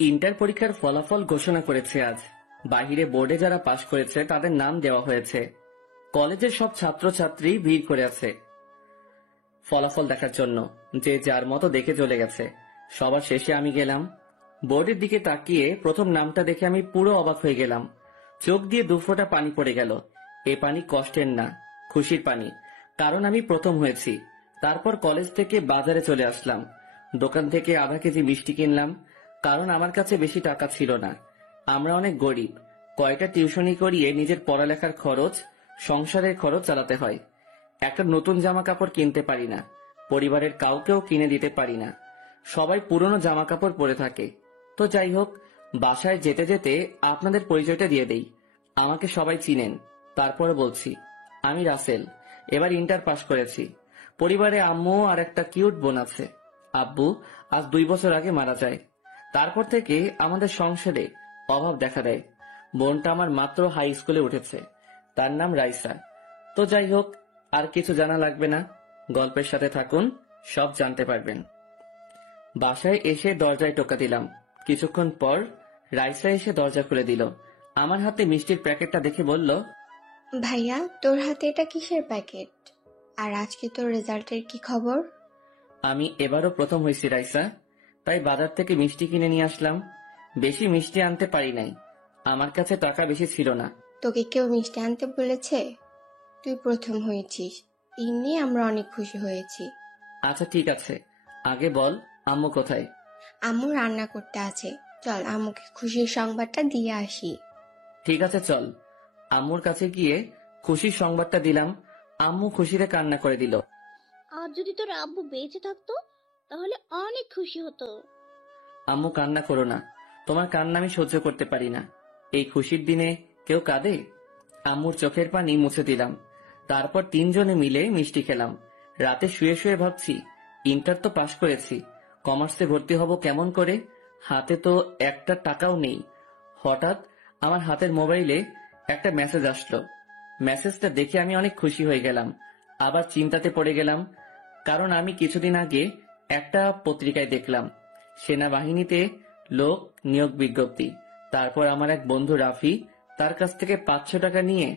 Inter পরীক্ষার ফলাফল ঘোষণা করেছে আজ। বাহিরে বোর্ডে যারা পাশ করেছে তাদের নাম দেওয়া হয়েছে। কলেজের সব ছাত্রছাত্রী ভিড় করে আছে ফলাফল দেখার জন্য। যে যার মতো দেখে চলে গেছে। সবার শেষে আমি গেলাম। বোর্ডের দিকে তাকিয়ে প্রথম নামটা দেখে আমি পুরো অবাক হয়ে গেলাম। চোখ দিয়ে দুফোঁটা পানি পড়ে গেল। এ পানি কষ্টের না, খুশির পানি। কারণ আমি প্রথম হয়েছি। তারপর কলেজ থেকে বাজারে চলে আসলাম। দোকান থেকে আধা কেজি মিষ্টি কিনলাম, কারণ আমার কাছে বেশি টাকা ছিল না। আমরা অনেক গরিব। কয়টা টিউশনি করিয়ে নিজের পড়ালেখার খরচ, সংসারের খরচ চালাতে হয়। একটা নতুন জামা কাপড় কিনতে পারি না, পরিবারের কাউকেও কিনে দিতে পারি না। সবাই পুরনো জামা কাপড় পরে থাকে। তো যাই হোক, বাসায় যেতে যেতে আপনাদের পরিচয়টা দিয়ে দেই। আমাকে সবাই চিনেন। তারপরে বলছি, আমি রাসেল, এবার ইন্টার পাশ করেছি। পরিবারে আম্মু আর একটা কিউট বোন আছে। আব্বু আজ 2 বছর আগে মারা যায়। তারপর থেকে আমাদের সংসারে অভাব দেখা দেয়। বোনটা আমার মাত্র হাই স্কুলে উঠেছে। তার নাম রাইসা। তো যাই হোক, আর কিছু জানা লাগবে না। গল্পের সাথে থাকুন, সব জানতে পারবেন। বাসায় এসে দরজায় টোকা দিলাম। কিছুক্ষণ পর রাইসা এসে দরজা খুলে দিল। আমার হাতে মিষ্টির প্যাকেটটা দেখে বলল, ভাইয়া, তোর হাতে এটা কিসের প্যাকেট? আর আজকে তোর রেজাল্টের কি খবর? আমি এবারও প্রথম হয়েছি রাইসা, তাই বাজার থেকে মিষ্টি কিনে নিয়ে আসলাম। বেশি মিষ্টি আনতে পারি নাই, আমার কাছে টাকা বেশি ছিল না। তোকে কেউ মিষ্টি আনতে বলেছে? তুই প্রথম হয়েছিস, এই নিয়ে আমরা অনেক খুশি হয়েছি। আচ্ছা ঠিক আছে, আগে বল আম্মু কোথায়? আম্মু রান্না করতে আছে, চল আম্মুকে খুশির সংবাদটা দিয়ে আসি। ঠিক আছে চল। আম্মুর কাছে গিয়ে খুশির সংবাদটা দিলাম। আম্মু খুশিতে কান্না করে দিল। আর যদি তোর আব্বু বেঁচে থাকতো তাহলে অনেক খুশি হতো। আম্মু কান্না করো না, তোমার কান্না আমি সহ্য করতে পারি না। এই খুশির দিনে কেউ কাঁদে? আম্মুর চোখের পানি মুছে দিলাম। তারপর 3 জনে মিলে মিষ্টি খেলাম। রাতে শুয়ে শুয়ে ভাবছি, ইন্টার তো পাশ করেছি, কমার্সে ভর্তি হব কেমন করে? হাতে তো একটা টাকাও নেই। হঠাৎ আমার হাতের মোবাইলে একটা মেসেজ আসলো। মেসেজটা দেখে আমি অনেক খুশি হয়ে গেলাম। আবার চিন্তাতে পড়ে গেলাম, কারণ আমি কিছুদিন আগে একটা পত্রিকায় দেখলাম সেনাবাহিনীতে লোক নিয়োগ বিজ্ঞপ্তি। তারপর আমার এক বন্ধু রাফি, তার কাছ থেকে 500 টাকা নিয়ে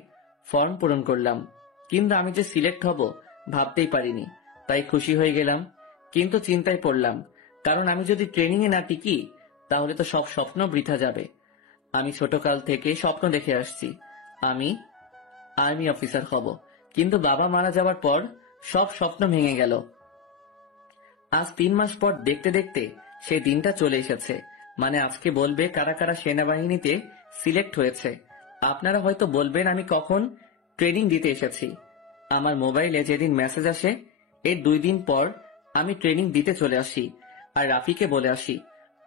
ফর্ম পূরণ করলাম। কিন্তু আমি যে সিলেক্ট হব ভাবতেই পারিনি, তাই খুশি হয়ে গেলাম। কিন্তু চিন্তায় পড়লাম, কারণ আমি যদি ট্রেনিং এ না টিকি তাহলে তো সব স্বপ্ন বৃথা যাবে। আমি ছোটকাল থেকে স্বপ্ন দেখে আসছি আমি আর্মি অফিসার হব, কিন্তু বাবা মারা যাওয়ার পর সব স্বপ্ন ভেঙে গেল। আজ 3 মাস পর দেখতে দেখতে সেই দিনটা চলে এসেছে। মানে আজকে বলবে কারা কারা সেনাবাহিনীতে সিলেক্ট হয়েছে। আপনারা হয়তো বলবেন আমি কখন ট্রেনিং দিতে এসেছি। আমার মোবাইলে যেদিন মেসেজ আসে এর 2 দিন পর আমি ট্রেনিং দিতে চলে আসি। আর রাফিকে বলে আসি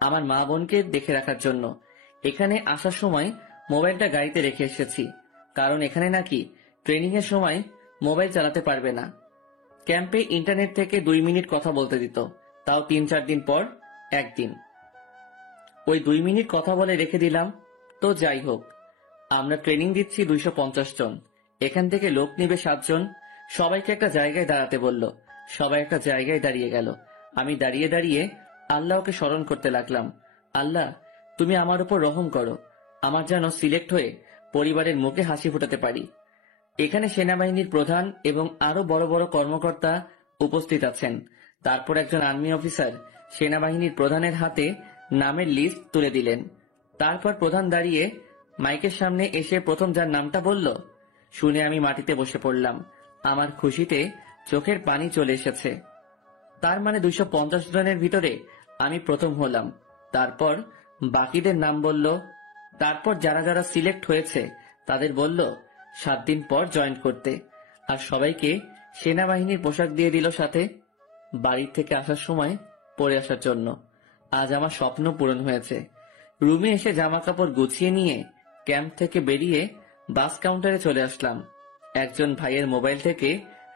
আমার মা বোনকে দেখে রাখার জন্য। এখানে আসার সময় মোবাইলটা গাড়িতে রেখে এসেছি, কারণ এখানে নাকি ট্রেনিং এর সময় মোবাইল চালাতে পারবে না। ক্যাম্পে ইন্টারনেট থেকে 2 মিনিট কথা বলতে দিত, তাও 3-4 দিন পর একদিন। ওই 2 মিনিট কথা বলে রেখে দিলাম। তো যাই হোক, আমরা ট্রেনিং দিচ্ছি 250 জন। এখান থেকে লোক নিবে 7 জন। সবাইকে একটা জায়গায় দাঁড়াতে বলল। সবাই একটা জায়গায় দাঁড়িয়ে গেল। আমি দাঁড়িয়ে দাঁড়িয়ে আল্লাহকে স্মরণ করতে লাগলাম। আল্লাহ, তুমি আমার উপর রহম করো, আমার যেন সিলেক্ট হয়ে পরিবারের মুখে হাসি ফোটাতে পারি। এখানে সেনাবাহিনীর প্রধান এবং আরো বড় বড় কর্মকর্তা উপস্থিত আছেন। তারপর একজন আর্মি অফিসার সেনাবাহিনীর প্রধানের হাতে নামের লিস্ট তুলে দিলেন। তারপর প্রধান দাঁড়িয়ে মাইকের সামনে এসে প্রথম যার নামটা বলল, শুনে আমি মাটিতে বসে পড়লাম। আমার খুশিতে চোখের পানি চলে এসেছে। তার মানে 250 জনের ভিতরে আমি প্রথম হলাম। তারপর বাকিদের নাম বলল। তারপর যারা যারা সিলেক্ট হয়েছে তাদের বলল 7 দিন পর জয়েন করতে। আর সবাইকে সেনাবাহিনীর পোশাক দিয়ে দিল সাথে, বাড়ি থেকে আসার সময় পরে আসার জন্য। আজ আমার স্বপ্ন পূরণ হয়েছে। রুমে এসে জামা কাপড় গুছিয়ে নিয়ে ক্যাম্প থেকে বেরিয়ে বাস কাউন্টারে চলে আসলাম। একজন ভাইয়ের মোবাইল থেকে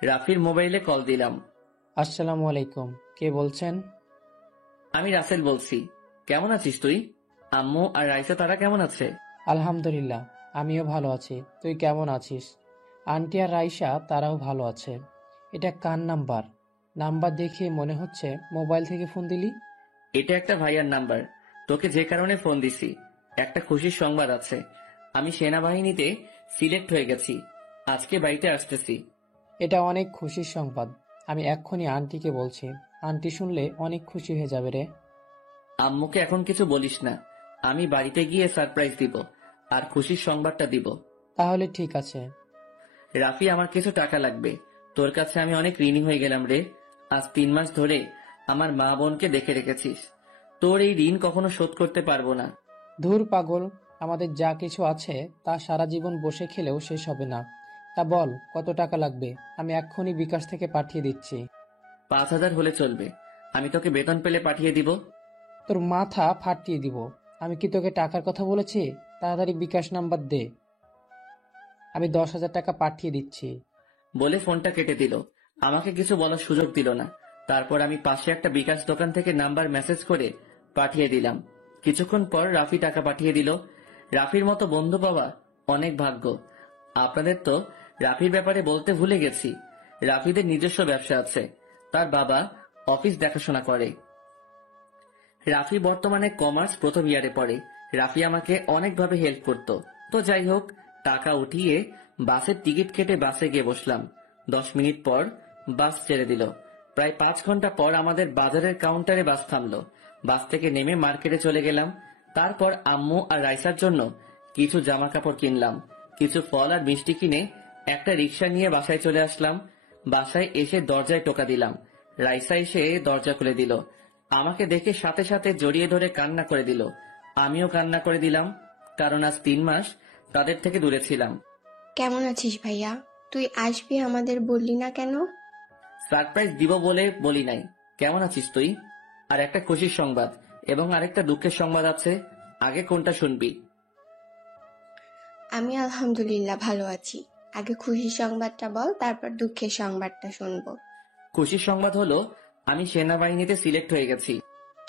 রাফির মোবাইলে কল দিলাম। আসসালামু আলাইকুম, কে বলছেন? আমি রাসেল বলছি। কেমন আছিস তুই? আম্মু আর রাইসা তারা কেমন আছে? আলহামদুলিল্লাহ, আমিও ভালো আছি। তুই কেমন আছিস? আন্টি আর রাইসা তারাও ভালো আছে। এটা কার নাম্বার? নাম্বার দেখে মনে হচ্ছে মোবাইল থেকে ফোন দিলি। এটা একটা ভাইয়ার নাম্বার। তোকে যে কারণে ফোন দিছি, একটা খুশির সংবাদ আছে। আমি সেনাবাহিনীতে সিলেক্ট হয়ে গেছি। আজকে বাড়িতে আসতেছি। এটা অনেক খুশির সংবাদ। আমি এক্ষুনি আন্টিকে বলছি। আন্টি শুনলে অনেক খুশি হয়ে যাবে রে। আম্মুকে এখন কিছু বলিস না। আমি বাড়িতে গিয়ে সারপ্রাইজ দিব আর খুশির সংবাদটা দিব। তাহলে ঠিক আছে। রাফি, আমার কিছু টাকা লাগবে। তোর কাছে আমি অনেক ঋণী হয়ে গেলাম রে। আজ 3 মাস ধরে আমার মা বোনকে দেখে রেখেছিস। তোর এই ঋণ কখনো শোধ করতে পারবো না। ধুর পাগল, আমাদের যা কিছু আছে তা সারা জীবন বসে খেলেও শেষ হবে না। তা বল, কত টাকা লাগবে? আমি এক্ষুনি বিকাশ থেকে পাঠিয়ে দিচ্ছি। 5,000 হলে চলবে। আমি তোকে বেতন পেলে পাঠিয়ে দিব। তোর মাথা ফাটিয়ে দিব। আমি কি তোকে টাকার কথা বলেছি? তাড়াতাড়ি বিকাশ নাম্বার দে। আমি 10,000 টাকা পাঠিয়ে দিচ্ছি। বলে ফোনটা কেটে দিল। আমাকে কিছু বলার সুযোগ দিল না। তারপর আমি পাশে একটা বিকাশ দোকান থেকে নাম্বার মেসেজ করে পাঠিয়ে দিলাম। কিছুক্ষণ পর রাফি টাকা পাঠিয়ে দিল। রাফির মতো বন্ধু পাওয়া অনেক ভাগ্য। আপনাদের তো রাফির ব্যাপারে বলতে ভুলে গেছি। রাফিদের নিজস্ব ব্যবসা আছে। তার বাবা অফিস দেখাশোনা করে। রাফি বর্তমানে কমার্স প্রথম ইয়ারে পড়ে। রাফি আমাকে অনেকভাবে হেল্প করত। তো যাই হোক, টাকা উঠিয়ে বাসের টিকিট কেটে বাসে গিয়ে বসলাম। 10 মিনিট পর বাস ছেড়ে দিল। প্রায় 5 ঘন্টা পর আমাদের বাজারের কাউন্টারে বাস থামলো। বাস থেকে নেমে মার্কেটে চলে গেলাম। তারপর আম্মু আর রাইসার জন্য কিছু জামা কাপড় কিনলাম। কিছু ফল আর মিষ্টি কিনে একটা রিক্সা নিয়ে বাসায় চলে আসলাম। বাসায় এসে দরজায় টোকা দিলাম। রাইসা এসে দরজা খুলে দিল। আমাকে দেখে সাথে সাথে জড়িয়ে ধরে কান্না করে দিল। আমিও কান্না করে দিলাম, কারণ আজ 3 মাস তাদের থেকে দূরে ছিলাম। কেমন আছিস ভাইয়া? তুই আসবি আমাদের বললি না কেন? সারপ্রাইজ দিব বলে বলি নাই। কেমন আছিস তুই? আর একটা খুশির সংবাদ এবং আরেকটা দুঃখের সংবাদ আছে। আগে কোনটা শুনবি? আমি আলহামদুলিল্লাহ ভালো আছি। আগে খুশির সংবাদটা বল, তারপর দুঃখের সংবাদটা শুনবো। খুশির সংবাদ হলো আমি সেনাবাহিনীতে সিলেক্ট হয়ে গেছি।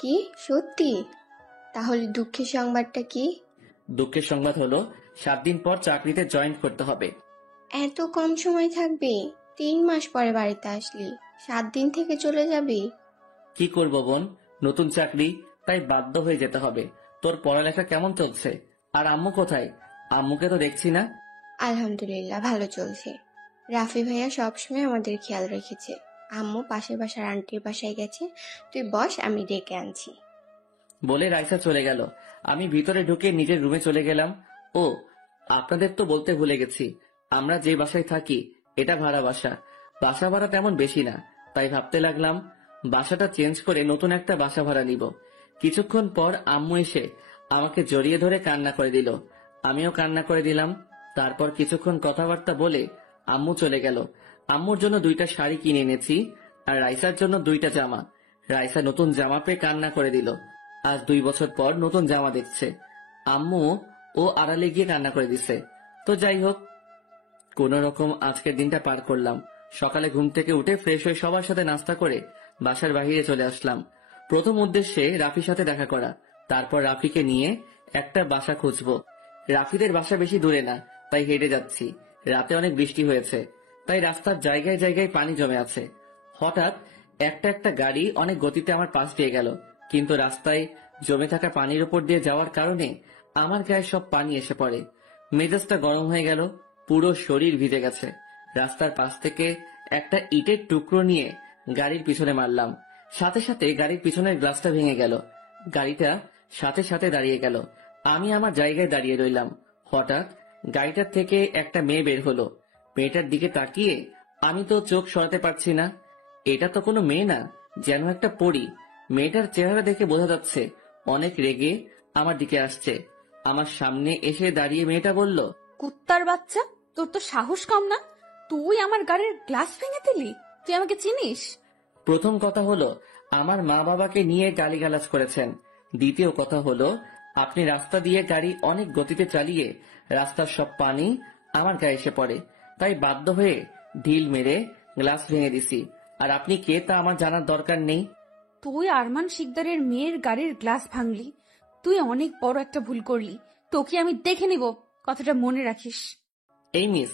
কি, সত্যি? তাহলে দুঃখের সংবাদটা কি? দুঃখের সংবাদ হলো 7 দিন পর চাকরিতে জয়েন করতে হবে। এত কম সময় থাকবি? 3 মাস পরে বাড়িতে আসলি, 7 দিন থেকে চলে যাবি? কি করব বোন, নতুন চাকরি, তাই বাধ্য হয়ে যেতে হবে। তোর পড়ালেখা কেমন চলছে? আর আম্মু কোথায়? আম্মুকে তো দেখছি না। আলহামদুলিল্লাহ ভালো চলছে। রাফি ভাইয়া সবসময় আমাদের খেয়াল রেখেছে। আম্মু পাশের বাসার আন্টির বাসায় গেছে। তুই বস, আমি ডেকে আনছি। বলে রাইসা চলে গেল। আমি ভিতরে ঢুকে নিজের রুমে চলে গেলাম। ও, আপনাদের তো বলতে ভুলে গেছি, আমরা যে বাসায় থাকি এটা ভাড়া বাসা। বাসা ভাড়া তেমন বেশি না, তাই ভাবতে লাগলাম বাসাটা চেঞ্জ করে নতুন একটা বাসা ভাড়া নিব। কিছুক্ষণ পর আম্মু এসে আমাকে জড়িয়ে ধরে কান্না করে দিল। আমিও কান্না করে দিলাম। তারপর কিছুক্ষণ কথাবার্তা বলে আম্মু চলে গেল। আম্মুর জন্য 2টা শাড়ি কিনে এনেছি আর রাইসার জন্য 2টা জামা। রাইসা নতুন জামা পেয়ে কান্না করে দিল। আজ 2 বছর পর নতুন জামা দেখছে। আম্মু ও আড়ালে গিয়ে কান্না করে দিছে। তো যাই হোক, কোন রকম আজকের দিনটা পার করলাম। সকালে ঘুম থেকে উঠে ফ্রেশ হয়ে সবার সাথে নাস্তা করে বাসার বাইরে চলে আসলাম। প্রথম উদ্দেশ্যে রাফির সাথে দেখা করা। তারপর রাফিকে নিয়ে একটা বাসা খুঁজবো। রাফিদের বাসা বেশি দূরে না, তাই হেঁটে যাচ্ছি। রাতে অনেক বৃষ্টি হয়েছে, তাই রাস্তার জায়গায় জায়গায় পানি জমে আছে। হঠাৎ একটা গাড়ি অনেক গতিতে আমার পাশ দিয়ে গেল, কিন্তু রাস্তায় জমে থাকা পানির উপর দিয়ে যাওয়ার কারণে আমার গায়ে সব পানি এসে পড়ে। মেজাজটা গরম হয়ে গেল, পুরো শরীর ভিজে গেছে। রাস্তার পাশ থেকে একটা ইটের টুকরো নিয়ে গাড়ির পিছনে মারলাম। সাথে সাথে গাড়ির পিছনের গ্লাসটা ভেঙে গেল। গাড়িটা সাথে সাথে দাঁড়িয়ে গেল। আমি আমার জায়গায় দাঁড়িয়ে রইলাম। হঠাৎ গাড়িটার থেকে একটা মেয়ে বের হলো। মেয়েটার দিকে তাকিয়ে আমি তো চোখ সরাতে পারছি না। এটা তো কোনো মেয়ে না, যেন একটা পরী। মেয়েটার চেহারা দেখে বোঝা যাচ্ছে অনেক রেগে আমার দিকে আসছে। আমার সামনে এসে দাঁড়িয়ে মেয়েটা বলল, কুত্তার বাচ্চা, তোর তো সাহস কম না? তুই আমার গাড়ির গ্লাস ভেঙে দিলি? তুই আমাকে চিনিস? প্রথম কথা হলো আমার মা বাবাকে নিয়ে গালিগালাজ করেছেন। দ্বিতীয় কথা হলো আপনি রাস্তা দিয়ে গাড়ি অনেক গতিতে চালিয়ে রাস্তার সব পানি আমার গায়ে এসে পড়ে, তাই বাধ্য হয়ে ঢিল মেরে গ্লাস ভেঙে দিছি। আর আপনি কে তা আমার জানার দরকার নেই। তুই আরমান শিকদারের মেয়ের গাড়ির গ্লাস ভাঙলি। তুই অনেক বড় একটা ভুল করলি। তোকে আমি দেখে নিব, কথাটা মনে রাখিস। এই মিস,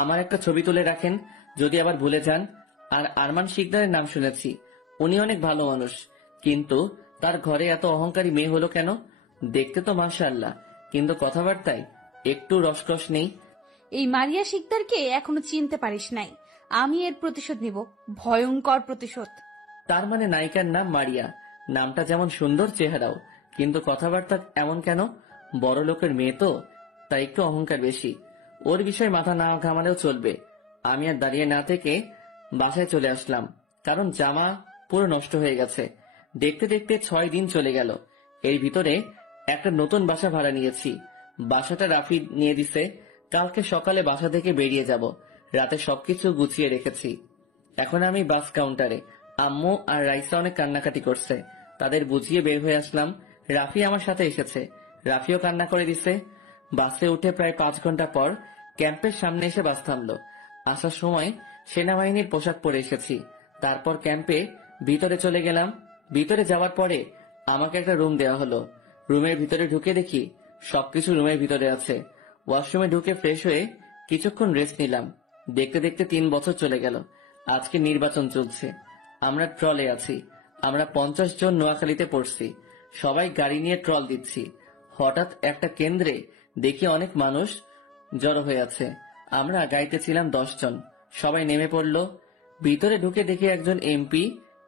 আমার একটা ছবি তুলে রাখেন, যদি আবার ভুলে যান। আর আরমান শিকদারের নাম শুনেছি, উনি অনেক ভালো মানুষ, কিন্তু তার ঘরে এত অহংকারী মেয়ে হলো কেন? দেখতে তো মাশাআল্লাহ, কিন্তু কথাবার্তায় একটু রসকস নেই। এই মারিয়া শিকদারকে এখনো চিনতে পারিস নাই। আমি এর প্রতিশোধ নিব, ভয়ঙ্কর প্রতিশোধ। তার মানে নায়িকার নাম মারিয়া, নামটা যেমন সুন্দর চেহারাও, কিন্তু কথাবার্তা এমন কেন? বড় লোকের মেয়ে তো, তাই একটু অহংকার বেশি। ওর বিষয়ে মাথা না ঘামালেও চলবে। আমি আর দাঁড়িয়ে না থেকে বাসায় চলে আসলাম, কারণ জামা পুরো নষ্ট হয়ে গেছে। দেখতে দেখতে 6 দিন চলে গেল। এর ভিতরে একটা নতুন বাসা ভাড়া নিয়েছি। বাসাটা রাফি নিয়ে দিছে। কালকে সকালে বাসা থেকে বেরিয়ে যাব। রাতে সবকিছু গুছিয়ে রেখেছি। এখন আমি বাস কাউন্টারে। আম্মু আর রাইসা অনেক কান্নাকাটি করছে। তাদের বুঝিয়ে বের হয়ে আসলাম। রাফি আমার সাথে এসেছে। রাফিও কান্না করে দিছে। বাসে উঠে প্রায় 5 ঘন্টা পর ক্যাম্পের সামনে এসে বাস থামলো। আসার সময় সেনাবাহিনীর পোশাক পরে এসেছি। তারপর ক্যাম্পে ভিতরে চলে গেলাম। ভিতরে যাওয়ার পরে আমাকে একটা রুম দেওয়া হলো। রুমের ভিতরে ঢুকে দেখি সবকিছু রুমের ভিতরে আছে। ওয়াশরুমে ঢুকে ফ্রেশ হয়ে কিছুক্ষণ রেস্ট নিলাম। দেখতে দেখতে 3 বছর চলে গেল। আজকে নির্বাচন চলছে। আমরা ট্রলে আছি। আমরা 50 জন নোয়াখালীতে পড়ছি। সবাই গাড়ি নিয়ে ট্রল দিচ্ছি। হঠাৎ একটা কেন্দ্রে দেখি অনেক মানুষ জড়ো হয়ে আছে। আমরা গাড়িতে ছিলাম 10 জন। সবাই নেমে পড়ল। ভিতরে ঢুকে দেখি একজন এমপি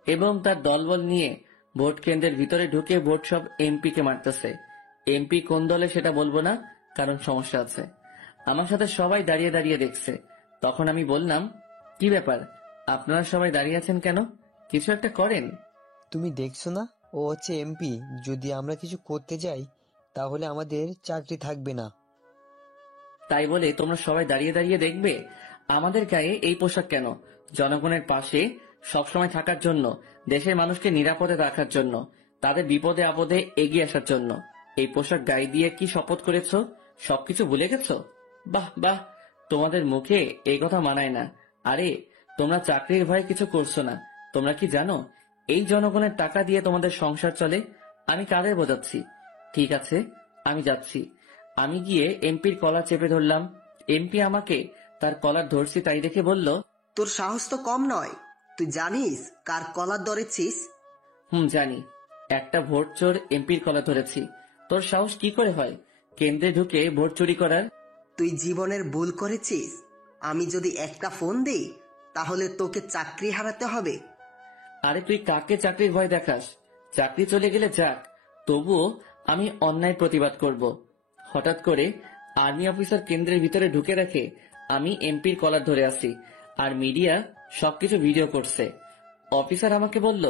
এবং তার দলবল নিয়ে ভোট কেন্দ্রের ভিতরে ঢুকে ভোট সব এমপি কে মারতেছে। এমপি কোন দলে সেটা বলবো না, কারণ সমস্যা আছে। আমার সাথে সবাই দাঁড়িয়ে দাঁড়িয়ে দেখছে। তখন আমি বললাম, কি ব্যাপার, আপনারা সবাই দাঁড়িয়ে আছেন কেন? কিছু একটা করেন। তুমি দেখছো না, ও হচ্ছে এমপি। যদি আমরা কিছু করতে যাই তাহলে আমাদের চাকরি থাকবে না। তাই বলে তোমরা সবাই দাঁড়িয়ে দাঁড়িয়ে দেখবে? আমাদের গায়ে এই পোশাক কেন? জনগণের পাশে সবসময় থাকার জন্য, দেশের মানুষকে নিরাপদে রাখার জন্য, তাদের বিপদে আপদে এগিয়ে আসার জন্য। এই পোশাক গায়ে দিয়ে কি শপথ করেছো? সবকিছু ভুলে গেছো? বাহ বাহ, তোমাদের মুখে এই কথা মানায় না। আরে, তোমরা চাকরির ভয়ে কিছু করছো না। তোমরা কি জানো এই জনগণের টাকা দিয়ে তোমাদের সংসার চলে? আমি কাদের বোঝাচ্ছি? ঠিক আছে, আমি যাচ্ছি। আমি গিয়ে এমপির কলার চেপে ধরলাম। এমপি আমাকে তার কলার ধরছি তাই দেখে বলল, তোর সাহস তো কম নয়। তুই জানিস কার কলার ধরেছিস? জানি। একটা ভোট চোর এমপির কলার ধরেছি। তোর সাহস কি করে হয় কেন্দ্রে ঢুকে ভোট চুরি করার? তুই জীবনের ভুল করেছিস। আমি যদি একটা ফোন দিই তাহলে তোকে চাকরি হারাতে হবে। আরে তুই কাকে চাকরির ভয় দেখাস? চাকরি চলে গেলে যাক, তবুও আমি অন্যায় প্রতিবাদ করব। হঠাৎ করে আর্মি অফিসার কেন্দ্রের ভিতরে ঢুকে রাখে আমি এমপির কলার ধরে আছি, আর মিডিয়া সবকিছু ভিডিও করছে। অফিসার আমাকে বলল,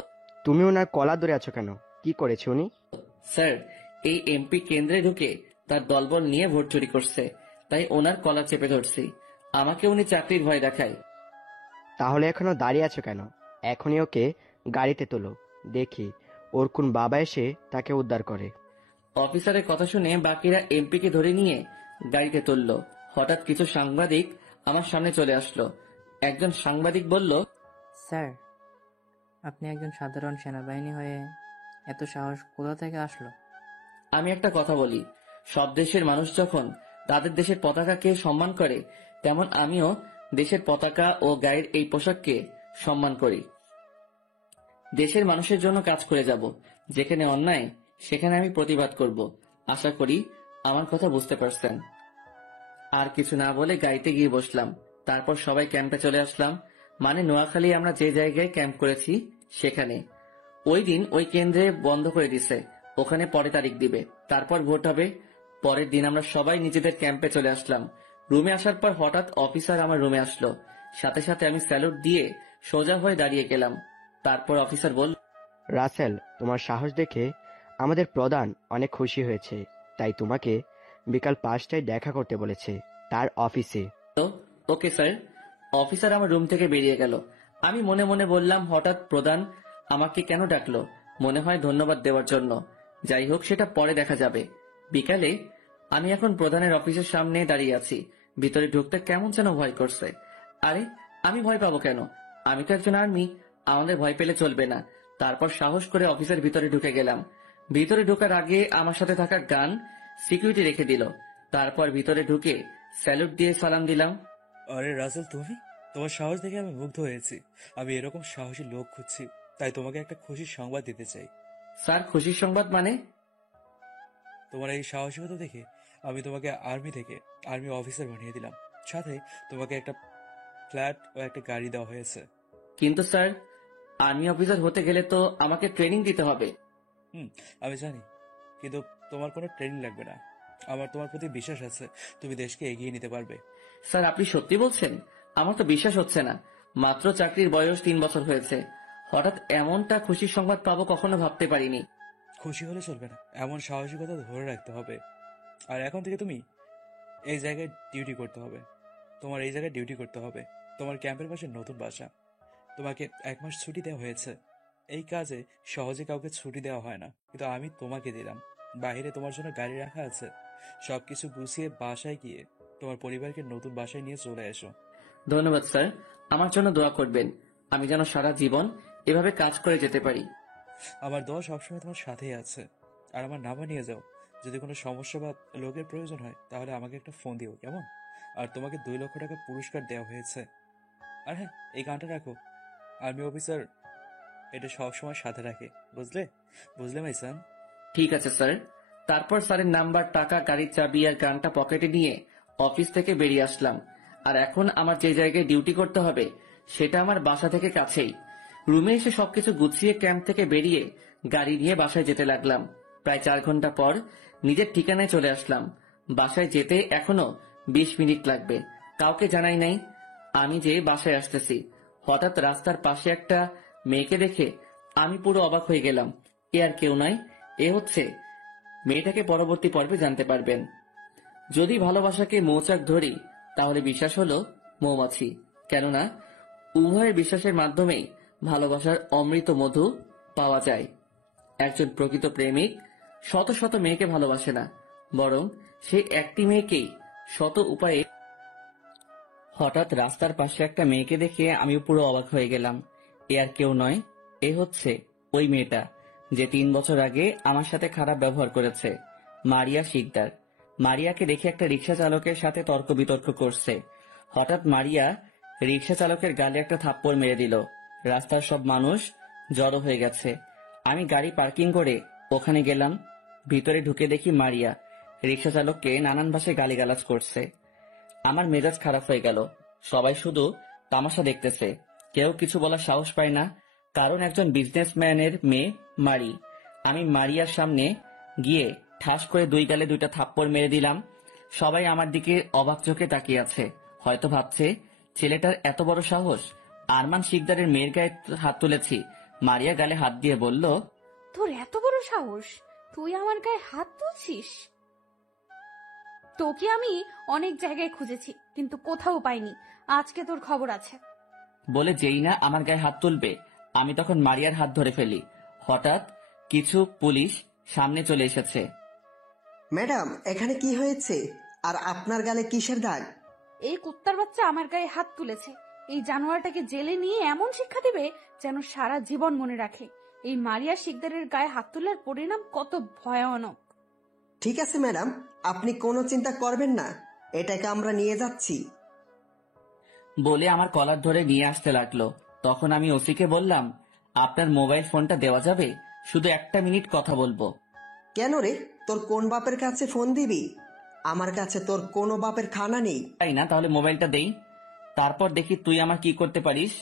তুমি ওনার কলার ধরে আছো কেন? কি করেছে উনি? স্যার, এই এমপি কেন্দ্রে ঢুকে তার দলবল নিয়ে ভোট চুরি করছে, তাই ওনার কলার চেপে ধরছি। আমাকে উনি চাকরির ভয় দেখায়। তাহলে এখনো দাঁড়িয়ে আছো কেন? এখনই ওকে গাড়িতে তোলো, দেখি ওর কোন বাবা এসে তাকে উদ্ধার করে। অফিসারের কথা শুনে বাকিরা এমপি কে ধরে নিয়ে গাড়িতে তুললো। হঠাৎ কিছু সাংবাদিক আমার সামনে চলে আসলো। একজন সাংবাদিক বলল, স্যার, আপনি একজন সাধারণ সেনাবাহিনী হয়ে এত সাহস কোথা থেকে আসলো? আমি একটা কথা বলি, সব দেশের মানুষ যখন তাদের দেশের পতাকাকে সম্মান করে, তেমন আমিও দেশের পতাকা ও গায়ের এই পোশাককে সম্মান করি। দেশের মানুষের জন্য কাজ করে যাব। যেখানে অন্যায় সেখানে আমি প্রতিবাদ করব। আশা করি আমার কথা বুঝতে পারছেন। আর কিছু না বলে গাড়িতে গিয়ে বসলাম। তারপর সবাই ক্যাম্পে চলে আসলাম। মানে নোয়াখালী আমরা যে জায়গায় ক্যাম্প করেছি সেখানে। ওই দিন ওই কেন্দ্রে বন্ধ করে দিছে, ওখানে পরে তারিখ দিবে, তারপর ভোট হবে। পরের দিন আমরা সবাই নিজেদের ক্যাম্পে চলে আসলাম। রুমে আসার পর হঠাৎ অফিসার আমার রুমে আসলো। সাথে সাথে আমি স্যালুট দিয়ে সোজা হয়ে দাঁড়িয়ে গেলাম। তারপর অফিসার বলল, রাসেল, তোমার সাহস দেখে আমাদের প্রধান অনেক খুশি হয়েছে, তাই তোমাকে বিকাল 5টায় দেখা করতে বলেছে তার অফিসে। Okay sir. অফিসার আমার রুম থেকে বেরিয়ে গেল। আমি মনে মনে বললাম, হঠাৎ প্রধান আমাকে কেন ডাকলো? মনে হয় ধন্যবাদ দেওয়ার জন্য। যাই হোক, সেটা পরে দেখা যাবে। বিকালে আমি এখন প্রধানের অফিসের সামনে দাঁড়িয়ে আছি। ভিতরে ঢুকতে কেমন যেন ভয় করছে। আরে, আমি ভয় পাবো কেন? আমি তো একজন আর্মি, আমাদের ভয় পেলে চলবে না। তারপর সাহস করে অফিসের ভিতরে ঢুকে গেলাম। ভিতরে ঢোকার আগে আমার সাথে থাকা গান সিকিউরিটি রেখে দিল। তারপর ভিতরে ঢুকে স্যালুট দিয়ে সালাম দিলাম। আরে রাসেল, তুমি? তোমার সাহস দেখে আমি মুগ্ধ হয়েছি। আমি এরকম সাহসী লোক খুঁজছি, তাই তোমাকে একটা খুশির সংবাদ দিতে চাই। স্যার, খুশির সংবাদ মানে? তোমার এই সাহসিকতা দেখে আমি তোমাকে আর্মি অফিসার বানিয়ে দিলাম। সাথে তোমাকে একটা ফ্ল্যাট ও একটা গাড়ি দেওয়া হয়েছে। কিন্তু স্যার, আর্মি অফিসার হতে গেলে তো আমাকে ট্রেনিং দিতে হবে। আমি জানি, কিন্তু তোমার কোনো ট্রেনিং লাগবে না। আমার তোমার প্রতি বিশ্বাস আছে, তুমি দেশকে এগিয়ে নিতে পারবে। স্যার, আপনি সত্যি বলছেন? আমার তো বিশ্বাস হচ্ছে না। মাত্র চাকরির বয়স 3 বছর হয়েছে, হঠাৎ এমনটা খুশির সংবাদ পাবো কখনো ভাবতে পারিনি। খুশি হলে চলবে না, এমন সাহসিকতা ধরে রাখতে হবে। আর এখন থেকে তুমি এই জায়গায় ডিউটি করতে হবে। তোমার এই জায়গায় ডিউটি করতে হবে। তোমার ক্যাম্পের পাশে নতুন বাসা। তোমাকে 1 মাস ছুটি দেওয়া হয়েছে। এই কাজে সহজে কাউকে ছুটি দেওয়া হয় না, কিন্তু আমি তোমাকে দিলাম। বাইরে তোমার জন্য গাড়ি রাখা আছে। সবকিছু গুছিয়ে বাসায় গিয়ে তোমার পরিবারকে নতুন বাসায় নিয়ে চলে এসো। ধন্যবাদ স্যার, আমার জন্য দোয়া করবেন। আমি যেন সারা জীবন এভাবে কাজ করে যেতে পারি। আমার দোয়া সবসময় তোমার সাথেই আছে। আর আমার নাম্বার নিয়ে যাও। যদি কোনো সমস্যা বা লোকের প্রয়োজন হয় তাহলে আমাকে একটা ফোন দিও, কেমন? আর তোমাকে 2 লক্ষ টাকা পুরস্কার দেওয়া হয়েছে। আর হ্যাঁ, এই গানটা রাখো। আর্মি অফিসার এটা সবসময় সাথে রাখে, বুঝলে? বুঝলে মাইসান? ঠিক আছে স্যার। তারপর স্যারের নাম্বার, টাকা, গাড়ির চাবি আর গানটা পকেটে নিয়ে অফিস থেকে বেরিয়ে আসলাম। আর এখন আমার যে জায়গায় ডিউটি করতে হবে সেটা আমার বাসা থেকে কাছেই। রুমে এসে সবকিছু গুছিয়ে ক্যাম্প থেকে বেরিয়ে গাড়ি নিয়ে বাসায় যেতে লাগলাম। প্রায় 4 ঘন্টা পর নিজের ঠিকানায় চলে আসলাম। বাসায় যেতে এখনো 20 মিনিট লাগবে। কাউকে জানাই নাই আমি যে বাসায় আসতেছি। হঠাৎ রাস্তার পাশে একটা মেয়েকে দেখে আমি পুরো অবাক হয়ে গেলাম। এ আর কেউ নয়, এ হচ্ছে মেয়েটাকে পরবর্তী পর্বে জানতে পারবেন। যদি ভালোবাসাকে মৌচাক ধরি তাহলে বিশ্বাস হলো মৌমাছি, কেননা উভয়ের বিশ্বাসের মাধ্যমেই ভালোবাসার অমৃত মধু পাওয়া যায়। একজন প্রকৃত প্রেমিক শত শত মেয়েকে ভালোবাসে না, বরং সে একটি মেয়েকেই শত উপায়ে। হঠাৎ রাস্তার পাশে একটা মেয়েকে দেখে আমি পুরো অবাক হয়ে গেলাম। এ আর কেউ নয়, এ হচ্ছে ওই মেয়েটা যে 3 বছর আগে আমার সাথে খারাপ ব্যবহার করেছে, মারিয়া শিকদার। মারিয়াকে দেখে একটা রিকশা চালকের সাথে তর্ক বিতর্ক করছে। হঠাৎ মারিয়া রিকশা চালকের গালে একটা থাপ্পড় মেরে দিল। রাস্তার সব মানুষ জড়ো হয়ে গেছে। আমি গাড়ি পার্কিং করে ওখানে গেলাম। ভিতরে ঢুকে দেখি মারিয়া রিকশা চালককে নানান ভাষায় গালিগালাজ করছে। আমার মেজাজ খারাপ হয়ে গেল। সবাই শুধু তামাশা দেখতেছে, কেউ কিছু বলার সাহস পায় না, কারণ একজন বিজনেসম্যানের মেয়ে মারি। আমি মারিয়ার সামনে গিয়ে ঠাস করে 2 গালে 2টা থাপ্পড় মেরে দিলাম। সবাই আমার দিকে অবাক চোখে তাকিয়ে আছে, হয়তো ভাবছে ছেলেটার এত বড় সাহস। আরমান শিকদারের মেয়ের গায়ে হাত তুলেছি। মারিয়া গালে হাত দিয়ে বলল, তোর এত বড় সাহস, তুই আমার গায়ে হাত তুলছিস? তোকে আমি অনেক জায়গায় খুঁজেছি কিন্তু কোথাও পাইনি, আজকে তোর খবর আছে। বলে যেই না আমার গায়ে হাত তুলবে আমি তখন মারিয়ার হাত ধরে ফেলি। হঠাৎ কিছু পুলিশ সামনে চলে এসেছে। ম্যাডাম, এখানে কি হয়েছে? আর আপনার গালে কিসের দাগ? এই কুত্তার বাচ্চা আমার গায়ে হাত তুলেছে। এই জানোয়ারটাকে জেলে নিয়ে এমন শিক্ষা দিবে যেন সারা জীবন মনে রাখে এই মারিয়া শিকদারের গায়ে হাত তোলার পরিণাম কত ভয়ানক। ঠিক আছে ম্যাডাম, আপনি কোনো চিন্তা করবেন না, এটাকে আমরা নিয়ে যাচ্ছি। বলে আমার কলার ধরে নিয়ে আসতে লাগলো। তখন আমি ওসিকে বললাম, আপনার মোবাইল ফোনটা দেওয়া যাবে? শুধু 1 মিনিট কথা বলবো। কেন রে, তোর কোন বাপের কাছে ফোন দিবি? আমার কাছে তোর কোনো বাপের খানা নেই। তাই না, তাহলে মোবাইলটা দেই, তারপর দেখি তুই আমার কি করতে পারিস।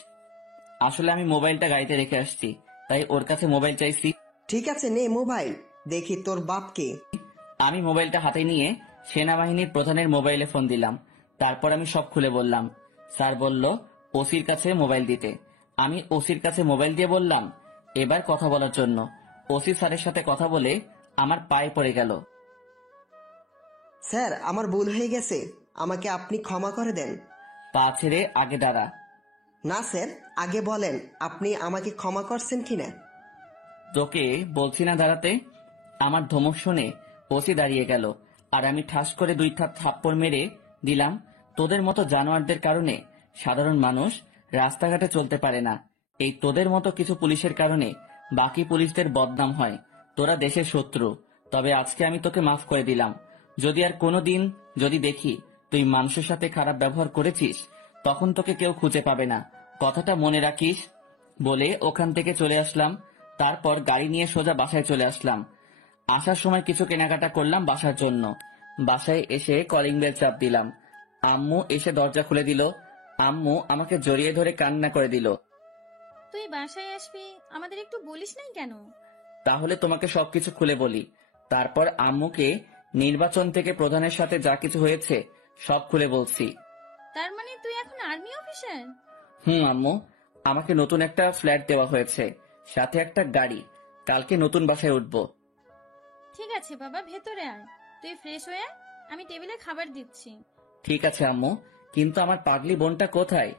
আসলে আমি মোবাইলটা গাড়িতে রেখে আসছি, তাই ওর কাছে মোবাইল চাইছি। ঠিক আছে, নে মোবাইল, দেখি তোর বাপকে। আমি মোবাইলটা হাতে নিয়ে সেনাবাহিনীর প্রধানের মোবাইলে ফোন দিলাম। তারপর আমি সব খুলে বললাম। স্যার বলল ওসির কাছে মোবাইল দিতে। আমি ওসির কাছে মোবাইল দিয়ে বললাম এবার কথা বলার জন্য। ওসি স্যারের সাথে কথা বলে আমার পায়ে পড়ে গেল। স্যার, আমার ভুল হয়ে গেছে, আমাকে আপনি ক্ষমা করে দেন। পা ছেড়ে আগে দাঁড়া। না স্যার, আগে বলেন আপনি আমাকে ক্ষমা করছেন কিনা। তোকে বলছি না দাঁড়াতে। আমার ধমক শুনে ওসি দাঁড়িয়ে গেল, আর আমি ঠাস করে 2 থাপ্পড় মেরে দিলাম। তোদের মতো জানোয়ারদের কারণে সাধারণ মানুষ রাস্তাঘাটে চলতে পারে না। এই তোদের মতো কিছু পুলিশের কারণে বাকি পুলিশদের বদনাম হয়। তোরা দেশের শত্রু, তবে আজকে আমি তোকে মাফ করে দিলাম। যদি আর কোনোদিন যদি দেখি তুই মানুষের সাথে খারাপ ব্যবহার করেছিস তখন তোকে কেউ খুঁজে পাবে না, কথাটা মনে রাখিস। বলে ওখান থেকে চলে আসলাম। তারপর গাড়ি নিয়ে সোজা বাসায় চলে আসলাম। আসার সময় কিছু কেনাকাটা করলাম বাসার জন্য। বাসায় এসে কলিং বেল চাপ দিলাম। আম্মু এসে দরজা খুলে দিল। আম্মু আমাকে জড়িয়ে ধরে কান্না করে দিল। তুই বাসায় আসবি, আমাদের একটু বলিস নাই কেন? তাহলে তোমাকে সবকিছু খুলে বলি। তারপর আম্মুকে নির্বাচন থেকে প্রধানের সাথে যা কিছু হয়েছে সব খুলে বলছি। তার মানে তুই এখন আর্মি অফিসার? আম্মু, আমাকে নতুন একটা ফ্ল্যাট দেওয়া হয়েছে, সাথে একটা গাড়ি। কালকে নতুন বাসায় উঠবো। ঠিক আছে বাবা, ভেতরে আয়, তুই ফ্রেশ হয়ে আয়, আমি টেবিলে খাবার দিচ্ছি। ঠিক আছে আম্মু, কিন্তু আমার পাগলি বোনটা কোথায়?